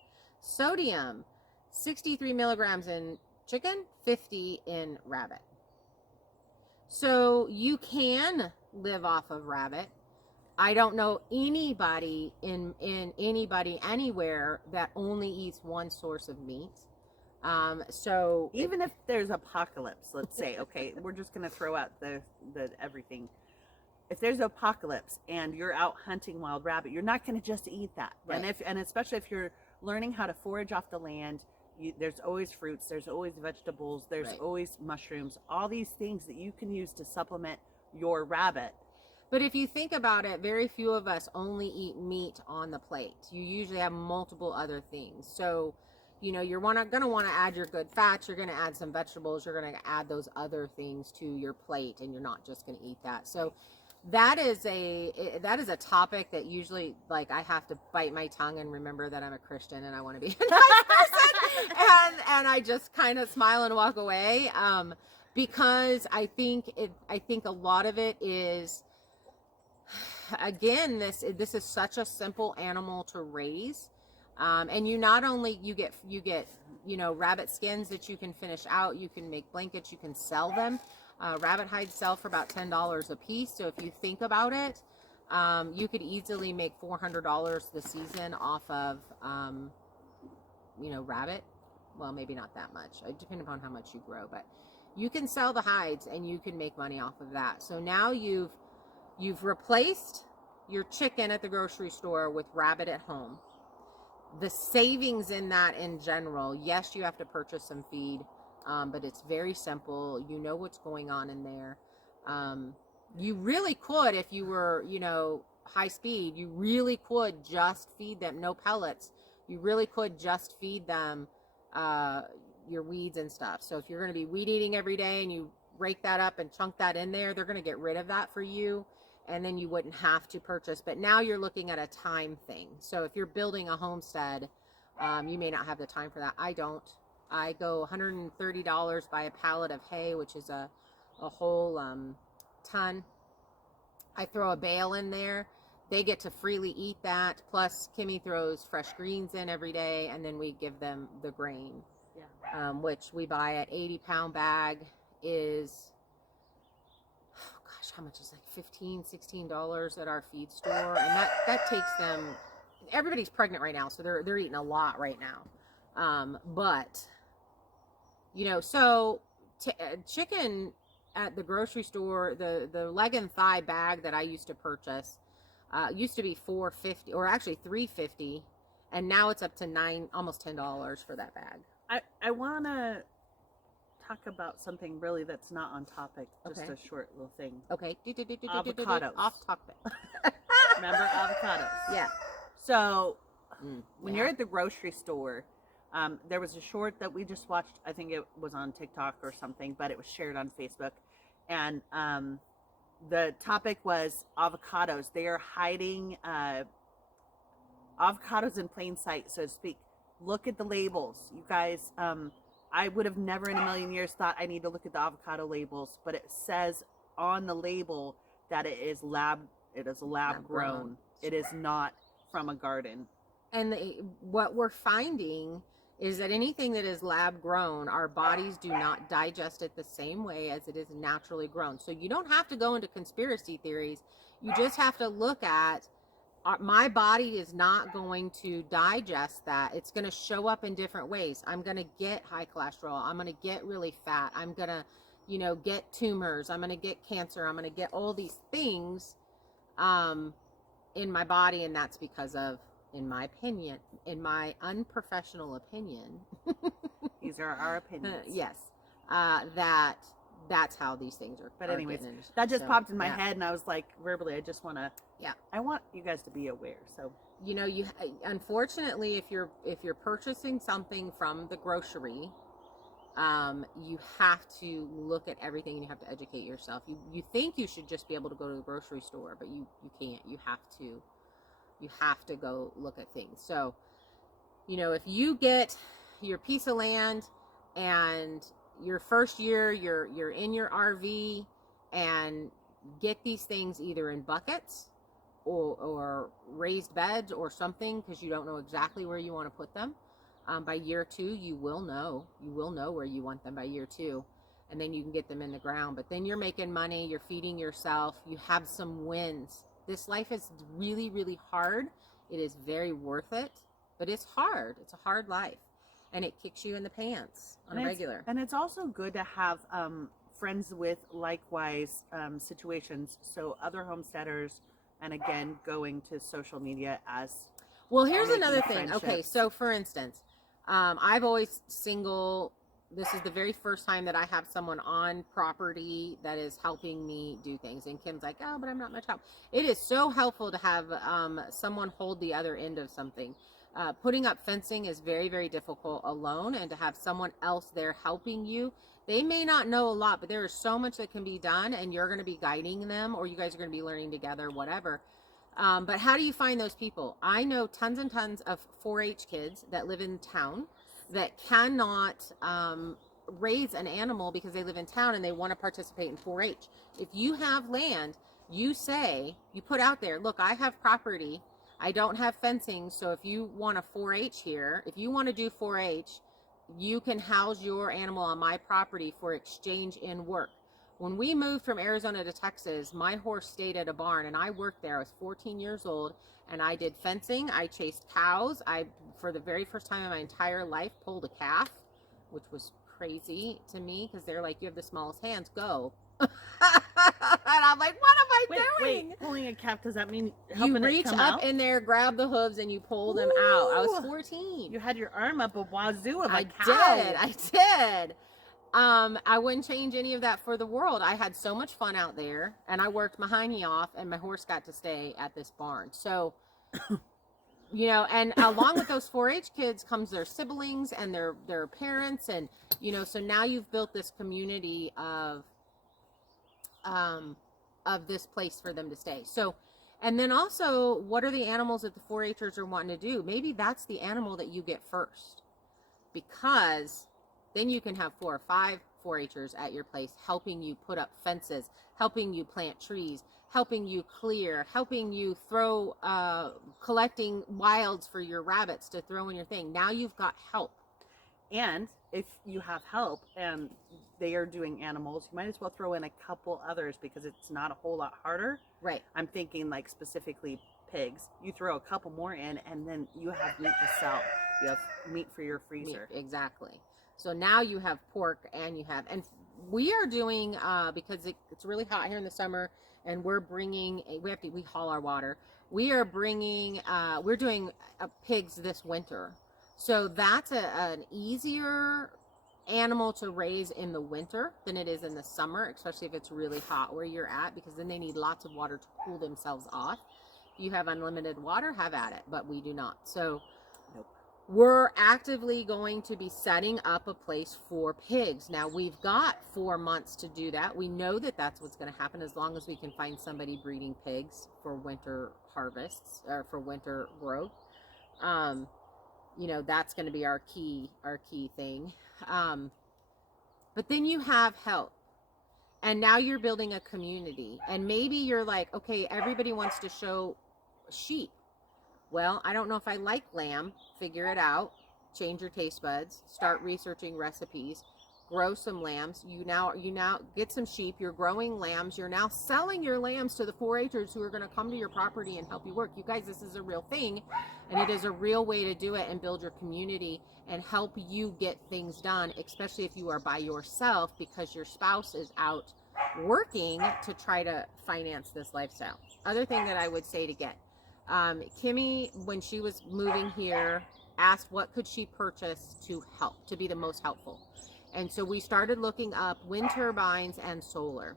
Sodium, 63 milligrams in chicken, 50 in rabbit. So you can live off of rabbit. I don't know anybody in anybody anywhere that only eats one source of meat. So even if there's apocalypse, let's say, okay, we're just going to throw out the everything. If there's apocalypse and you're out hunting wild rabbit, you're not going to just eat that. Right. And especially if you're learning how to forage off the land, there's always fruits, there's always vegetables, there's always mushrooms, all these things that you can use to supplement your rabbit. But if you think about it, very few of us only eat meat on the plate. You usually have multiple other things. So, you know, you're going to want to add your good fats. You're going to add some vegetables. You're going to add those other things to your plate, and you're not just going to eat that. So that is a topic that usually, like, I have to bite my tongue and remember that I'm a Christian and I want to be a nice person, and I just kind of smile and walk away, because I think a lot of it is, again, this is such a simple animal to raise, and you not only you get rabbit skins that you can finish out. You can make blankets. You can sell them. Rabbit hides sell for about $10 a piece. So if you think about it, you could easily make $400 this season off of rabbit. Well, maybe not that much, depending upon how much you grow, but you can sell the hides and you can make money off of that. So now you've replaced your chicken at the grocery store with rabbit at home. The savings in that in general, yes, you have to purchase some feed, but it's very simple. You know what's going on in there. You really could, if you were, high speed, you really could just feed them, no pellets. You really could just feed them your weeds and stuff. So if you're going to be weed eating every day and you rake that up and chunk that in there, they're going to get rid of that for you, and then you wouldn't have to purchase. But now you're looking at a time thing. So if you're building a homestead, you may not have the time for that. I don't. I go $130, buy a pallet of hay, which is a whole ton. I throw a bale in there. They get to freely eat that. Plus, Kimmy throws fresh greens in every day, and then we give them the grain, which we buy at 80-pound bag is, how much is like $15-$16 at our feed store, and that takes them. Everybody's pregnant right now, so they're eating a lot right now. But so chicken at the grocery store, the leg and thigh bag that I used to purchase used to be $4.50 or actually $3.50, and now it's up to almost $10 for that bag. I want to talk about something really that's not on topic, just a short little thing. Okay. Avocados. Off topic. Remember avocados? Yeah. So when you're at the grocery store, there was a short that we just watched. I think it was on TikTok or something, but it was shared on Facebook. And the topic was avocados. They are hiding avocados in plain sight, so to speak. Look at the labels. You guys, I would have never in a million years thought I need to look at the avocado labels, but it says on the label that it is lab grown. It is not from a garden. And what we're finding is that anything that is lab grown, our bodies do not digest it the same way as it is naturally grown. So you don't have to go into conspiracy theories. You just have to look at, my body is not going to digest that. It's going to show up in different ways. I'm going to get high cholesterol. I'm going to get really fat. I'm going to, get tumors. I'm going to get cancer. I'm going to get all these things in my body. And that's because of, in my opinion, in my unprofessional opinion, these are our opinions. Yes. That's how these things are. But anyways, that just popped in my head, and I was like, verbally, I just want to. Yeah. I want you guys to be aware. So you unfortunately, if you're purchasing something from the grocery, you have to look at everything and you have to educate yourself. You think you should just be able to go to the grocery store, but you can't. You have to go look at things. So, if you get your piece of land and your first year you're in your RV and get these things either in buckets or raised beds or something, because you don't know exactly where you want to put them, By year 2, you will know where you want them by year 2, and then you can get them in the ground. But then you're making money, you're feeding yourself, you have some wins. This life is really, really hard. It is very worth it, but it's hard. It's a hard life, and it kicks you in the pants on a regular. And it's also good to have friends with likewise situations, so other homesteaders, and again, going to social media as well. Here's another thing. Okay, so for instance, I've always single. This is the very first time that I have someone on property that is helping me do things. And Kim's like, oh, but I'm not much help. It is so helpful to have someone hold the other end of something. Putting up fencing is very, very difficult alone, and to have someone else there helping you. They may not know a lot, but there is so much that can be done, and you're going to be guiding them, or you guys are going to be learning together, whatever. But how do you find those people? I know tons and tons of 4-H kids that live in town that cannot raise an animal because they live in town and they want to participate in 4-H. If you have land, you put out there, look, I have property. I don't have fencing, so if you want a 4-H here, if you want to do 4-H, you can house your animal on my property for exchange in work. When we moved from Arizona to Texas, my horse stayed at a barn, and I worked there. I was 14 years old, and I did fencing. I chased cows. I, for the very first time in my entire life, pulled a calf, which was crazy to me because they're like, you have the smallest hands, go. And I'm like, what am I doing? Wait, pulling a calf, does that mean you reach up in there, grab the hooves, and you pull them out? I was 14. You had your arm up a wazoo of a cow. I did. I wouldn't change any of that for the world. I had so much fun out there, and I worked my hiney off, and my horse got to stay at this barn. So, you know, and along with those 4-H kids comes their siblings and their parents, and, you know, so now you've built this community of this place for them to stay. So, and then also, what are the animals that the 4-Hers are wanting to do? Maybe that's the animal that you get first, because then you can have 4 or 5 4-Hers at your place helping you put up fences, helping you plant trees, helping you clear, helping you throw, collecting wilds for your rabbits to throw in your thing. Now you've got help. And if you have help and they are doing animals, you might as well throw in a couple others because it's not a whole lot harder. Right. I'm thinking like specifically pigs. You throw a couple more in and then you have meat to sell. You have meat for your freezer. Meat, exactly. So now you have pork and we are doing, because it's really hot here in the summer, and we're bringing, we haul our water. We are bringing, we're doing pigs this winter. So that's an easier animal to raise in the winter than it is in the summer, especially if it's really hot where you're at, because then they need lots of water to cool themselves off. If you have unlimited water, have at it, but we do not. So we're actively going to be setting up a place for pigs. Now, we've got 4 months to do that. We know that that's what's going to happen as long as we can find somebody breeding pigs for winter harvests or for winter growth. You know, that's going to be our key thing. But then you have help. And now you're building a community. And maybe you're like, okay, everybody wants to show sheep. Well, I don't know if I like lamb. Figure it out. Change your taste buds. Start researching recipes. Grow some lambs. You now get some sheep. You're growing lambs. You're now selling your lambs to the 4-Hers who are going to come to your property and help you work. You guys, this is a real thing, and it is a real way to do it and build your community and help you get things done, especially if you are by yourself because your spouse is out working to try to finance this lifestyle. Other thing that I would say to get, Kimmy, when she was moving here, asked what could she purchase to help, to be the most helpful. And so we started looking up wind turbines and solar.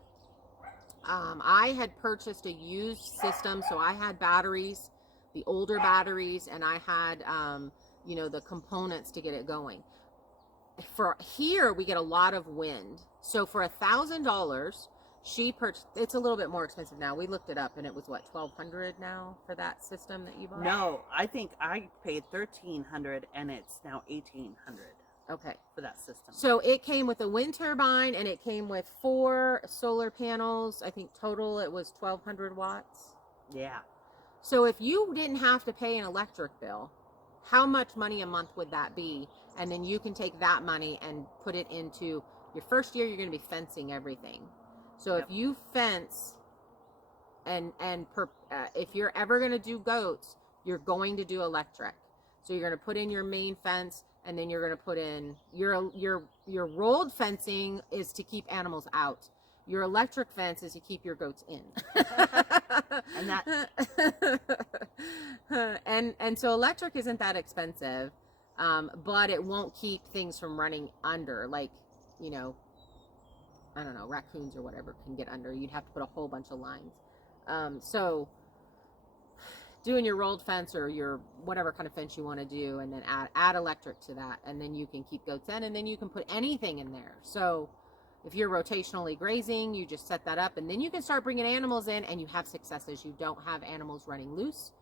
I had purchased a used system, so I had batteries, the older batteries, and I had, you know, the components to get it going. For here, we get a lot of wind. So for $1,000, she purchased, it's a little bit more expensive now. We looked it up and it was what, $1,200 now for that system that you bought? No, I think I paid $1,300 and it's now $1,800. Okay. For that system. So it came with a wind turbine and it came with 4 solar panels. I think total it was 1,200 watts. Yeah. So if you didn't have to pay an electric bill, how much money a month would that be? And then you can take that money and put it into your first year. You're going to be fencing everything. So if you fence if you're ever going to do goats, you're going to do electric. So you're going to put in your main fence, and then you're going to put in your rolled fencing is to keep animals out. Your electric fence is to keep your goats in. And that and so electric isn't that expensive, but it won't keep things from running under, like, you know, I don't know, raccoons or whatever can get under. You'd have to put a whole bunch of lines. So doing your rolled fence or your whatever kind of fence you want to do, and then add electric to that, and then you can keep goats in, and then you can put anything in there. So if you're rotationally grazing, you just set that up, and then you can start bringing animals in, and you have successes. You don't have animals running loose,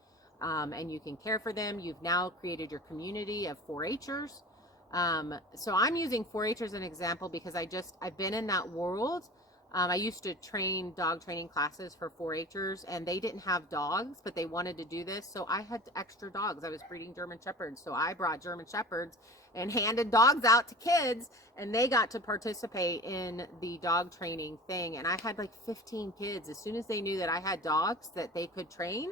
and you can care for them. You've now created your community of 4-H'ers. So I'm using 4-H as an example because I've been in that world. I used to train dog training classes for 4-H'ers, and they didn't have dogs, but they wanted to do this. So I had extra dogs. I was breeding German Shepherds. So I brought German Shepherds and handed dogs out to kids, and they got to participate in the dog training thing. And I had like 15 kids. As soon as they knew that I had dogs that they could train,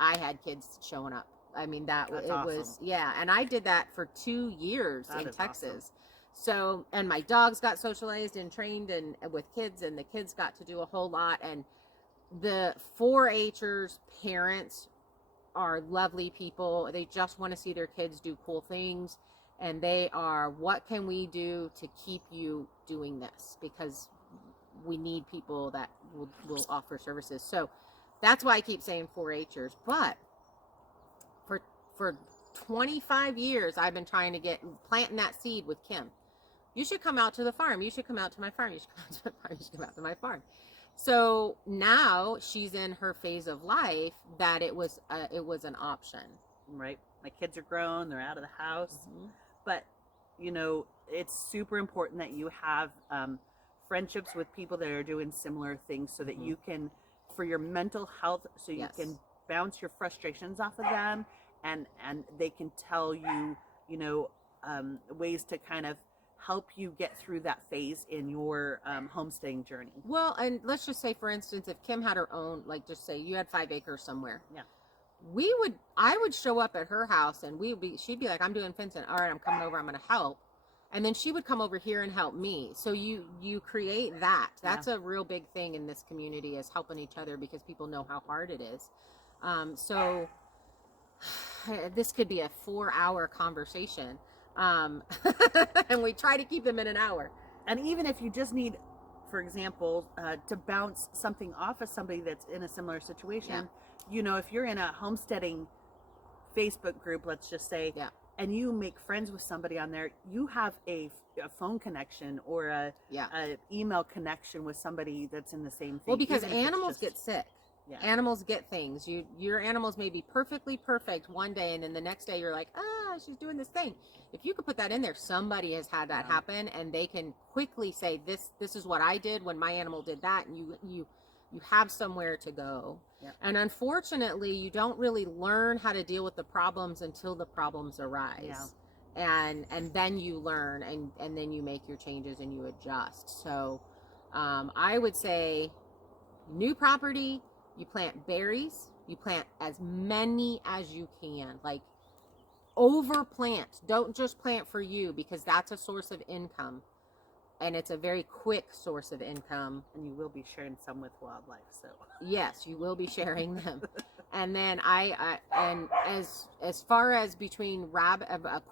I had kids showing up. I mean, That's awesome. was, yeah. And I did that for 2 years in Texas. Awesome. So, and my dogs got socialized and trained and with kids, and the kids got to do a whole lot. And the 4-H'ers parents are lovely people. They just want to see their kids do cool things. And they are, what can we do to keep you doing this? Because we need people that will offer services. So that's why I keep saying 4-H'ers. But for 25 years, I've been trying to planting that seed with Kim. You should come out to the farm. You should come out to my farm. You should come out to my farm. You should come out to my farm. So now she's in her phase of life that it was an option. Right. My kids are grown. They're out of the house. Mm-hmm. But, you know, it's super important that you have friendships with people that are doing similar things so that you can, for your mental health, so you can bounce your frustrations off of them, and they can tell you, you know, ways to kind of help you get through that phase in your homesteading journey. Well, and let's just say, for instance, if Kim had her own, like, just say you had 5 acres somewhere. Yeah. I would show up at her house, and she'd be like, I'm doing fencing. All right, I'm coming over. I'm going to help. And then she would come over here and help me. So you create that. That's a real big thing in this community, is helping each other, because people know how hard it is. So this could be a 4-hour conversation. And we try to keep them in an hour. And even if you just need, for example, to bounce something off of somebody that's in a similar situation, you know, if you're in a homesteading Facebook group, let's just say, and you make friends with somebody on there, you have a phone connection or a email connection with somebody that's in the same thing. Well, because animals get sick. Yeah. Animals get things. Your animals may be perfectly perfect one day, and then the next day you're like, she's doing this thing. If you could put that in there, somebody has had that happen, and they can quickly say, this is what I did when my animal did that, and you have somewhere to go. Yep. And unfortunately, you don't really learn how to deal with the problems until the problems arise. Yeah. And then you learn, and then you make your changes and you adjust. So I would say, new property, you plant berries, you plant as many as you can. Like, overplant. Don't just plant for you, because that's a source of income. And it's a very quick source of income. And you will be sharing some with wildlife, so. Yes, you will be sharing them. And then and as far as between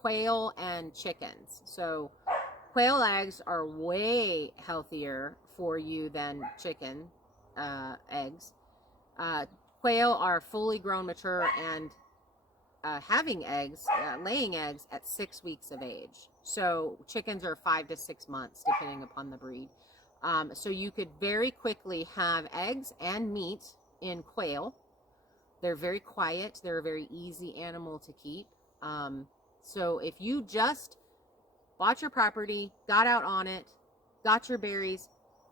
quail and chickens. So quail eggs are way healthier for you than chicken eggs. Quail are fully grown, mature, and having eggs, laying eggs at 6 weeks of age. So chickens are 5 to 6 months, depending upon the breed. So you could very quickly have eggs and meat in quail. They're very quiet. They're a very easy animal to keep. So if you just bought your property, got out on it, got your berries,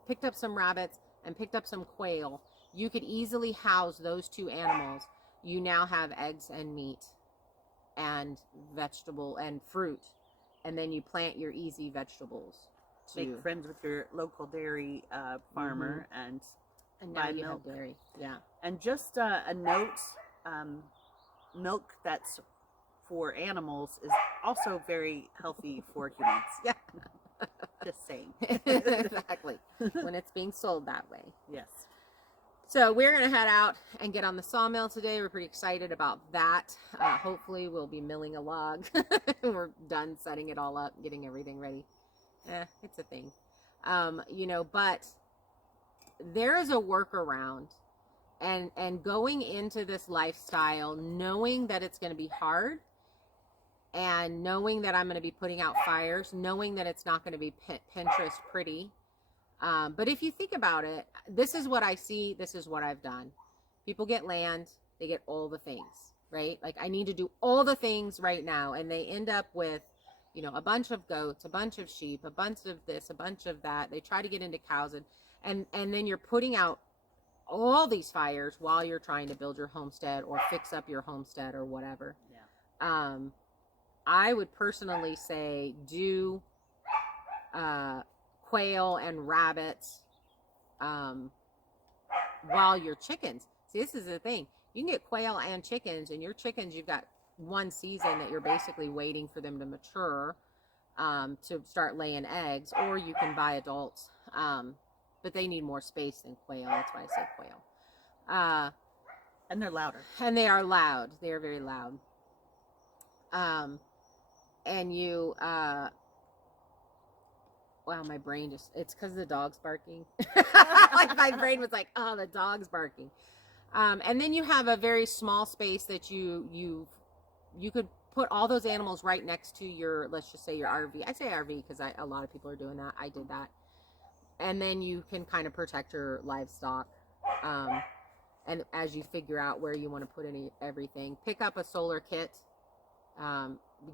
picked up some rabbits, and picked up some quail, you could easily house those 2 animals. You now have eggs and meat. and vegetable and fruit, and then you plant your easy vegetables. Make friends with your local dairy farmer and now buy you milk. have dairy. Yeah. And just a note, milk that's for animals is also very healthy for humans. Yeah. Just saying. Exactly. When it's being sold that way. Yes. So we're going to head out and get on the sawmill today. We're pretty excited about that. Hopefully we'll be milling a log. We're done setting it all up, getting everything ready. It's a thing. But there is a workaround, and going into this lifestyle, knowing that it's going to be hard, and knowing that I'm going to be putting out fires, knowing that it's not going to be Pinterest pretty. But if you think about it, this is what I see. This is what I've done. People get land. They get all the things, right? Like, I need to do all the things right now. And they end up with, a bunch of goats, a bunch of sheep, a bunch of this, a bunch of that. They try to get into cows. And then you're putting out all these fires while you're trying to build your homestead or fix up your homestead or whatever. Yeah. I would personally say do quail and rabbits while your chickens. See, this is the thing. You can get quail and chickens, and your chickens, you've got one season that you're basically waiting for them to mature to start laying eggs, or you can buy adults. But they need more space than quail. That's why I say quail. And they're louder. And they are loud. They are very loud. And you, wow, my brain it's because the dog's barking. Like, my brain was like, oh, the dog's barking. And then you have a very small space that you could put all those animals right next to your, let's just say your RV. I say RV because a lot of people are doing that. I did that. And then you can kind of protect your livestock. And as you figure out where you want to put everything, pick up a solar kit.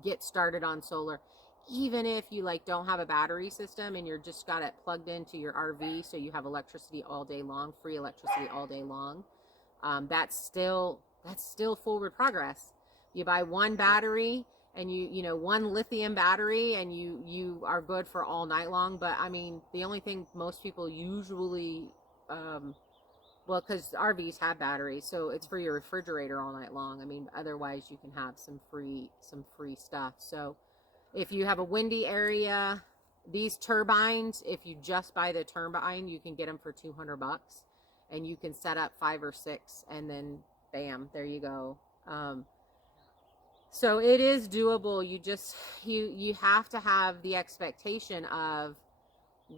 Get started on solar. Even if you don't have a battery system and you're just got it plugged into your RV, so you have electricity all day long, free electricity all day long. That's still forward progress. You buy one battery and one lithium battery, and you are good for all night long. But I mean, the only thing most people usually, because RVs have batteries, so it's for your refrigerator all night long. I mean, otherwise you can have some free stuff. So if you have a windy area, these turbines, if you just buy the turbine, you can get them for $200, and you can set up 5 or 6, and then bam, there you go. So it is doable. You have to have the expectation of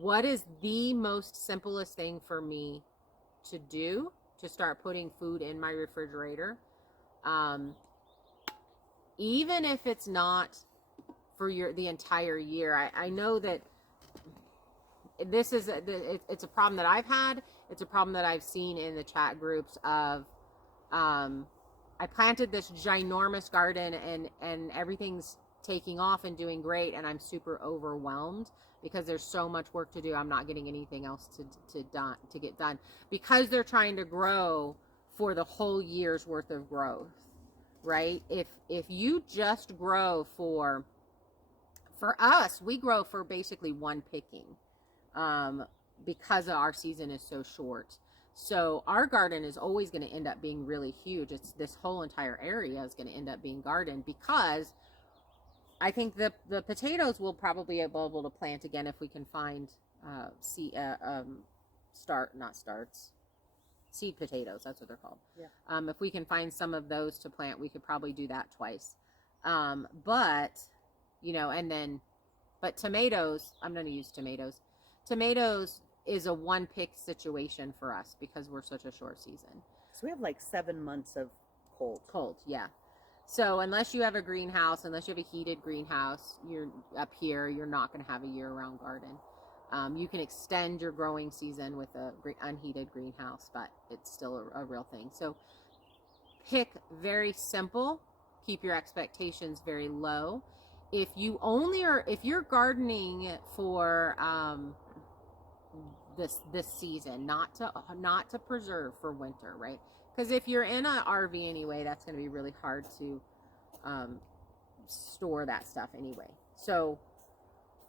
what is the most simplest thing for me to do to start putting food in my refrigerator, even if it's not for the entire year. I know that this is it's a problem that I've had. It's a problem that I've seen in the chat groups of I planted this ginormous garden and everything's taking off and doing great, and I'm super overwhelmed because there's so much work to do. I'm not getting anything else to get done because they're trying to grow for the whole year's worth of growth, right? If you just grow for us, we grow for basically one picking because our season is so short. So our garden is always going to end up being really huge. It's this whole entire area is going to end up being garden, because I think the potatoes will probably be able to plant again if we can find seed potatoes. That's what they're called. Yeah. If we can find some of those to plant, we could probably do that twice. But tomatoes, I'm going to use tomatoes. Tomatoes is a one pick situation for us because we're such a short season. So we have 7 months of cold. Yeah. So unless you have a greenhouse, unless you have a heated greenhouse, you're up here, you're not going to have a year-round garden. You can extend your growing season with a unheated greenhouse, but it's still a real thing. So pick very simple, keep your expectations very low. If you're gardening for this season, not to preserve for winter, right? Because if you're in an RV anyway, that's going to be really hard to store that stuff anyway. So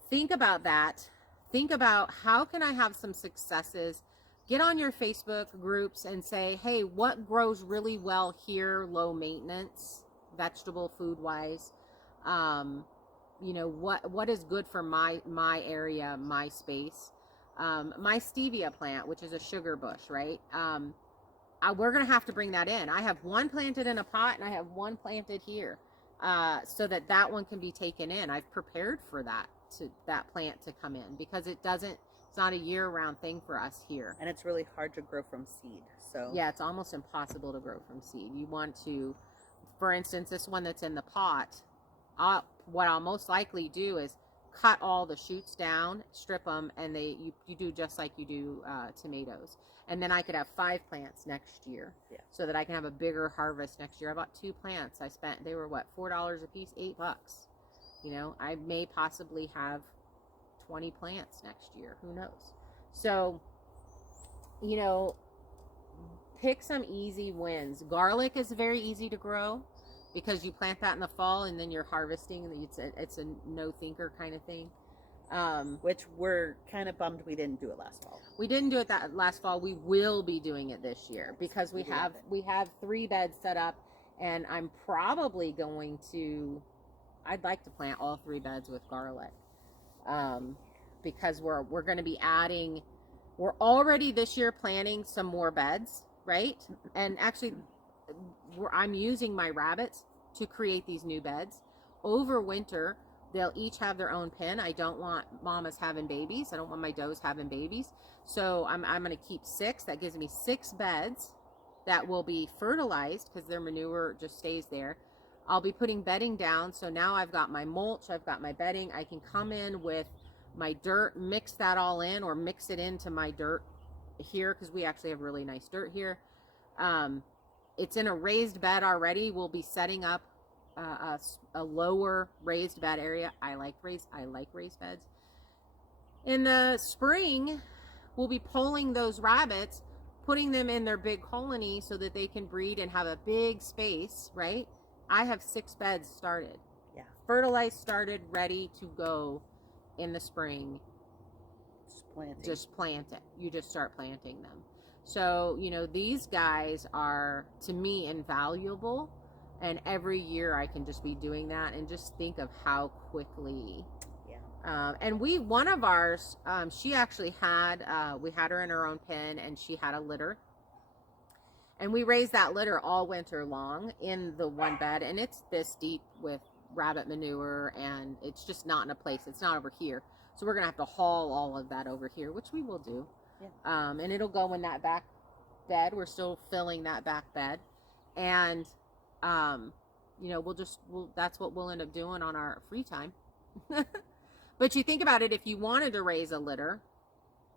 think about that. Think about how can I have some successes. Get on your Facebook groups and say, hey, what grows really well here, low maintenance, vegetable food wise? You know, what is good for my area, my space? My stevia plant, which is a sugar bush, right? We're going to have to bring that in. I have one planted in a pot and I have one planted here, so that one can be taken in. I've prepared for that plant to come in because it's not a year-round thing for us here. And it's really hard to grow from seed. So yeah, it's almost impossible to grow from seed. You want to, for instance, this one that's in the pot, what I'll most likely do is cut all the shoots down, strip them, and you do just like you do tomatoes. And then I could have 5 plants next year, so that I can have a bigger harvest next year. I bought 2 plants. They were what, $4 a piece, $8. You know, I may possibly have 20 plants next year. Who knows? So, you know, pick some easy wins. Garlic is very easy to grow because you plant that in the fall and then you're harvesting. It's a no thinker kind of thing. Which we're kind of bummed we didn't do it last fall. We didn't do it that last fall. We will be doing it this year because we have 3 beds set up, and I'm probably going to. I'd like to plant all 3 beds with garlic, because we're going to be adding. We're already this year planning some more beds, right? And actually, I'm using my rabbits to create these new beds over winter. They'll each have their own pen. I don't want mamas having babies. I don't want my does having babies. So I'm going to keep 6. That gives me 6 beds that will be fertilized because their manure just stays there. I'll be putting bedding down. So now I've got my mulch. I've got my bedding. I can come in with my dirt, mix that all in, or mix it into my dirt here because we actually have really nice dirt here. It's in a raised bed already. We'll be setting up a lower raised bed area. I like raised beds. In the spring, we'll be pulling those rabbits, putting them in their big colony so that they can breed and have a big space, right? I have 6 beds started. Yeah. Fertilized, started, ready to go in the spring. Just plant it. You just start planting them. So, you know, these guys are, to me, invaluable. And every year I can just be doing that and just think of how quickly. Yeah. And one of ours, she actually we had her in her own pen and she had a litter. And we raised that litter all winter long in the one bed. And it's this deep with rabbit manure and it's just not in a place. It's not over here. So we're going to have to haul all of that over here, which we will do. Yeah. And it'll go in that back bed. We're still filling that back bed. And you know, that's what we'll end up doing on our free time. But you think about it, if you wanted to raise a litter,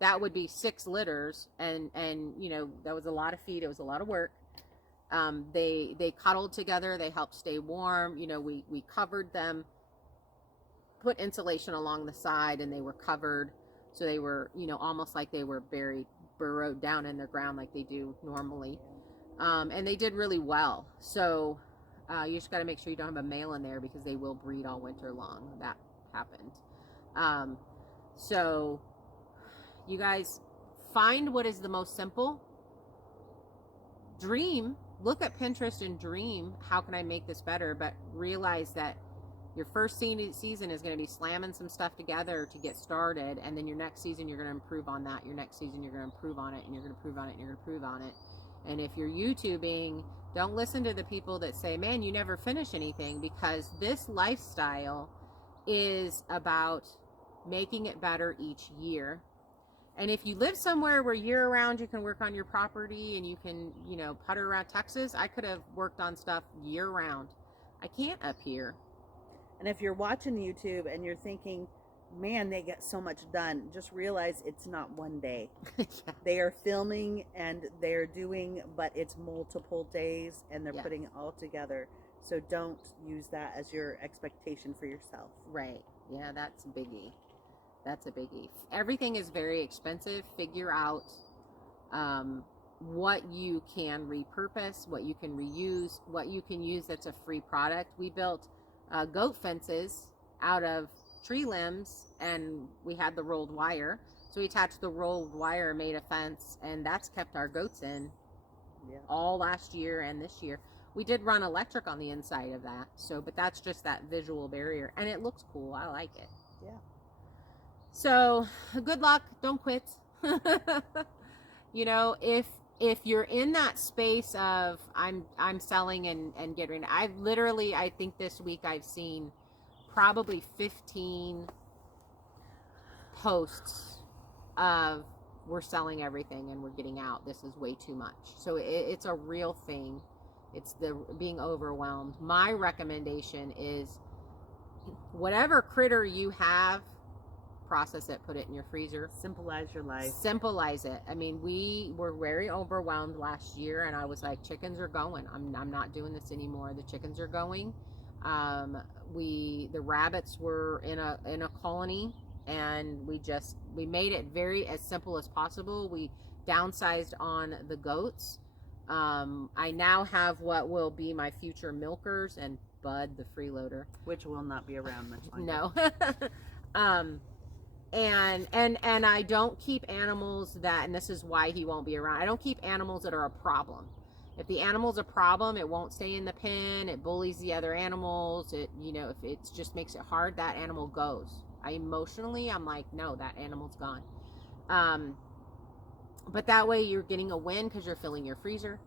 that would be 6 litters, and you know, that was a lot of feed. It was a lot of work. They cuddled together. They helped stay warm. You know, we covered them, put insulation along the side, and they were covered, so they were, you know, almost like they were burrowed down in the ground like they do normally. And they did really well. So you just got to make sure you don't have a male in there because they will breed all winter long. That happened. So you guys find what is the most simple. Dream. Look at Pinterest and dream, how can I make this better? But realize that your first season is going to be slamming some stuff together to get started. And then your next season, you're going to improve on that. Your next season, you're going to improve on it. And you're going to improve on it. And you're going to improve on it. And if you're YouTubing, don't listen to the people that say, man, you never finish anything, because this lifestyle is about making it better each year. And if you live somewhere where year round you can work on your property and you can, you know, putter around Texas, I could have worked on stuff year round. I can't up here. And if you're watching YouTube and you're thinking, man, they get so much done, just realize it's not one day. Yeah. They are filming and they're doing, but it's multiple days and they're putting it all together. So don't use that as your expectation for yourself. Right. Yeah, that's a biggie. That's a biggie. Everything is very expensive. Figure out what you can repurpose, what you can reuse, what you can use that's a free product. We built goat fences out of tree limbs, and we had the rolled wire. So we attached the rolled wire, made a fence, and that's kept our goats in all last year and this year. We did run electric on the inside of that, so, but that's just that visual barrier, and it looks cool. I like it. Yeah. So good luck. Don't quit. You know, if you're in that space of I'm selling and getting, I think this week I've seen probably 15 posts of we're selling everything and we're getting out. This is way too much. So it's a real thing. It's the being overwhelmed. My recommendation is whatever critter you have, process it, put it in your freezer. Symbolize your life. Symbolize it. I mean, we were very overwhelmed last year, and I was like, chickens are going. I'm not doing this anymore. The chickens are going. The rabbits were in a colony, and we made it very as simple as possible. We downsized on the goats. I now have what will be my future milkers and Bud, the freeloader, which will not be around much longer. No. And I don't keep animals that, and this is why he won't be around, I don't keep animals that are a problem. If the animal's a problem, it won't stay in the pen, it bullies the other animals, if it just makes it hard, that animal goes. I'm like, no, that animal's gone. But that way you're getting a win because you're filling your freezer.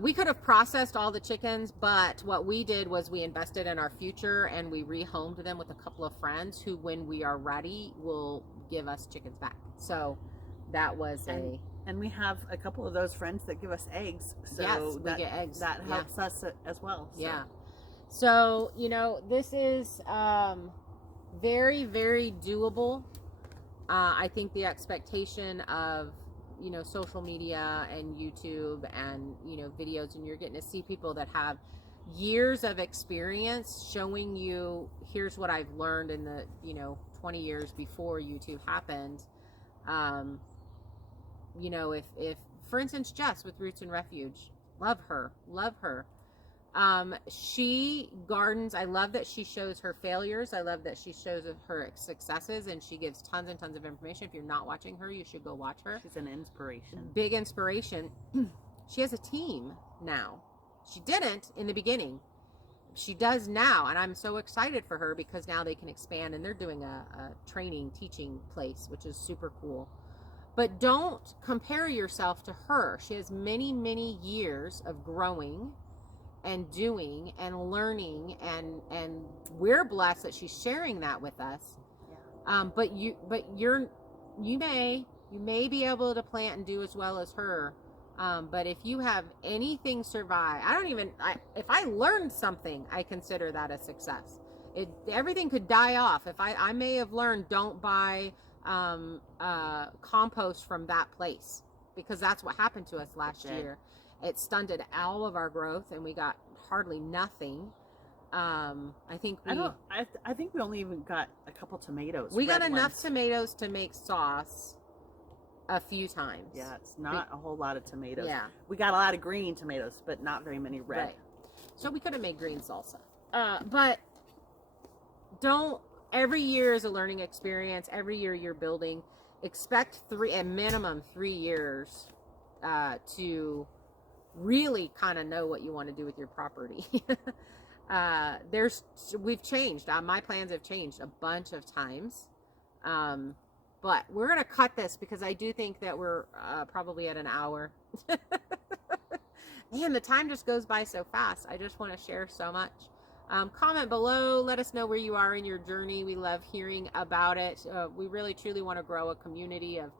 We could have processed all the chickens, but what we did was we invested in our future, and we rehomed them with a couple of friends who, when we are ready, will give us chickens back. So that was and we have a couple of those friends that give us eggs. So yes, we get eggs. That helps us as well. So. Yeah. So, this is very, very doable. I think the expectation of social media and YouTube and videos, and you're getting to see people that have years of experience showing you, here's what I've learned in the 20 years before YouTube happened. If for instance Jess with Roots and Refuge, love her. She gardens. I love that she shows her failures. I love that she shows her successes, and she gives tons and tons of information. If you're not watching her, you should go watch her. She's an inspiration. Big inspiration. She has a team now. She didn't in the beginning. She does now, and I'm so excited for her because now they can expand, and they're doing a training, teaching place, which is super cool. But don't compare yourself to her. She has many, many years of growing and doing and learning, and we're blessed that she's sharing that with us. Yeah. But you may be able to plant and do as well as her. But if you have anything survive, if I learned something, I consider that a success. Everything could die off. If I may have learned, don't buy compost from that place, because that's what happened to us last year. It stunted all of our growth, and we got hardly nothing. I think we only even got a couple tomatoes. We got enough tomatoes to make sauce a few times. Yeah, it's not a whole lot of tomatoes. Yeah. We got a lot of green tomatoes, but not very many red. Right. So we could have made green salsa. But every year is a learning experience. Every year you're building. Expect a minimum 3 years to really kind of know what you want to do with your property. We've changed. My plans have changed a bunch of times. But we're going to cut this because I do think that we're probably at an hour. Man, the time just goes by so fast. I just want to share so much. Comment below. Let us know where you are in your journey. We love hearing about it. We really, truly want to grow a community of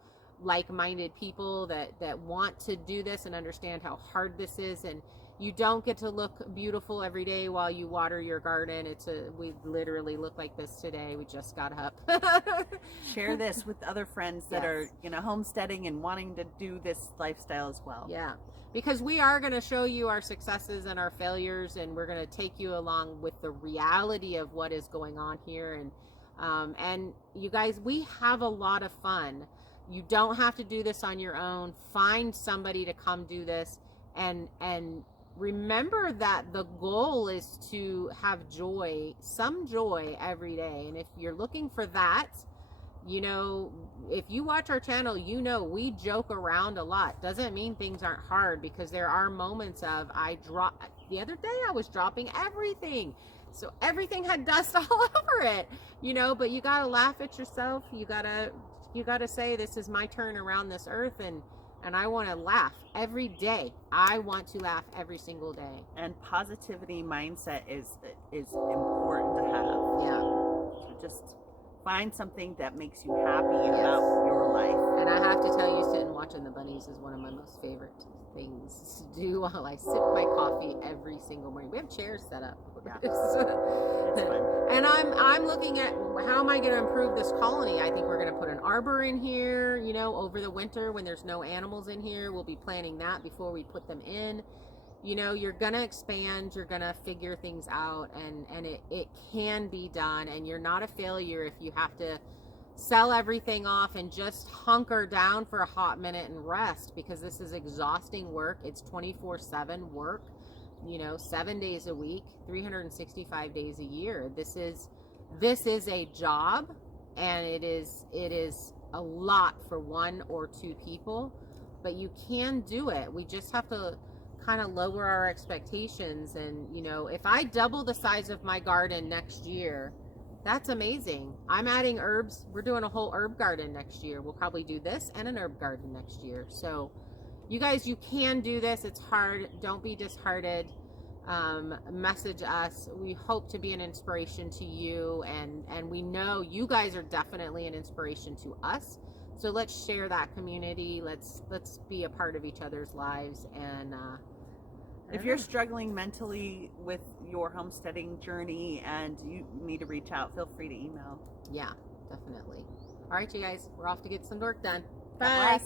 like-minded people that want to do this and understand how hard this is. And you don't get to look beautiful every day while you water your garden. We literally look like this today. We just got up. Share this with other friends that are homesteading and wanting to do this lifestyle as well. Yeah, because we are going to show you our successes and our failures, and we're going to take you along with the reality of what is going on here. And you guys, we have a lot of fun. You don't have to do this on your own. Find somebody to come do this and remember that the goal is to have joy, some joy every day. And if you're looking for that, you know, if you watch our channel, you know we joke around a lot. Doesn't mean things aren't hard, because there are moments of the other day I was dropping everything. So everything had dust all over it, you know, but you got to laugh at yourself. You got to say, this is my turn around this earth, and I want to laugh every day. I want to laugh every single day. And positivity mindset is important to have. Yeah. So just find something that makes you happy about your life. And I have to tell you, sitting watching the bunnies is one of my most favorite things to do while I sip my coffee every single morning. We have chairs set up. Yeah. It's fun. And I'm looking at, how am I going to improve this colony? I think we're going to put an arbor in here, you know, over the winter when there's no animals in here. We'll be planning that before we put them in. You know, you're going to expand, you're going to figure things out, and it can be done. And you're not a failure if you have to sell everything off and just hunker down for a hot minute and rest, because this is exhausting work. It's 24/7 work, you know, 7 days a week, 365 days a year. This is a job, and it is a lot for one or two people, but you can do it. We just have to kind of lower our expectations. And, you know, if I double the size of my garden next year, that's amazing. I'm adding herbs. We're doing a whole herb garden next year. We'll probably do this and an herb garden next year. So you guys, you can do this. It's hard. Don't be disheartened. Message us. We hope to be an inspiration to you, and we know you guys are definitely an inspiration to us. So let's share that community. Let's be a part of each other's lives. And if you're struggling mentally with your homesteading journey and you need to reach out, feel free to email. Yeah, definitely. All right, you guys, we're off to get some work done. Bye.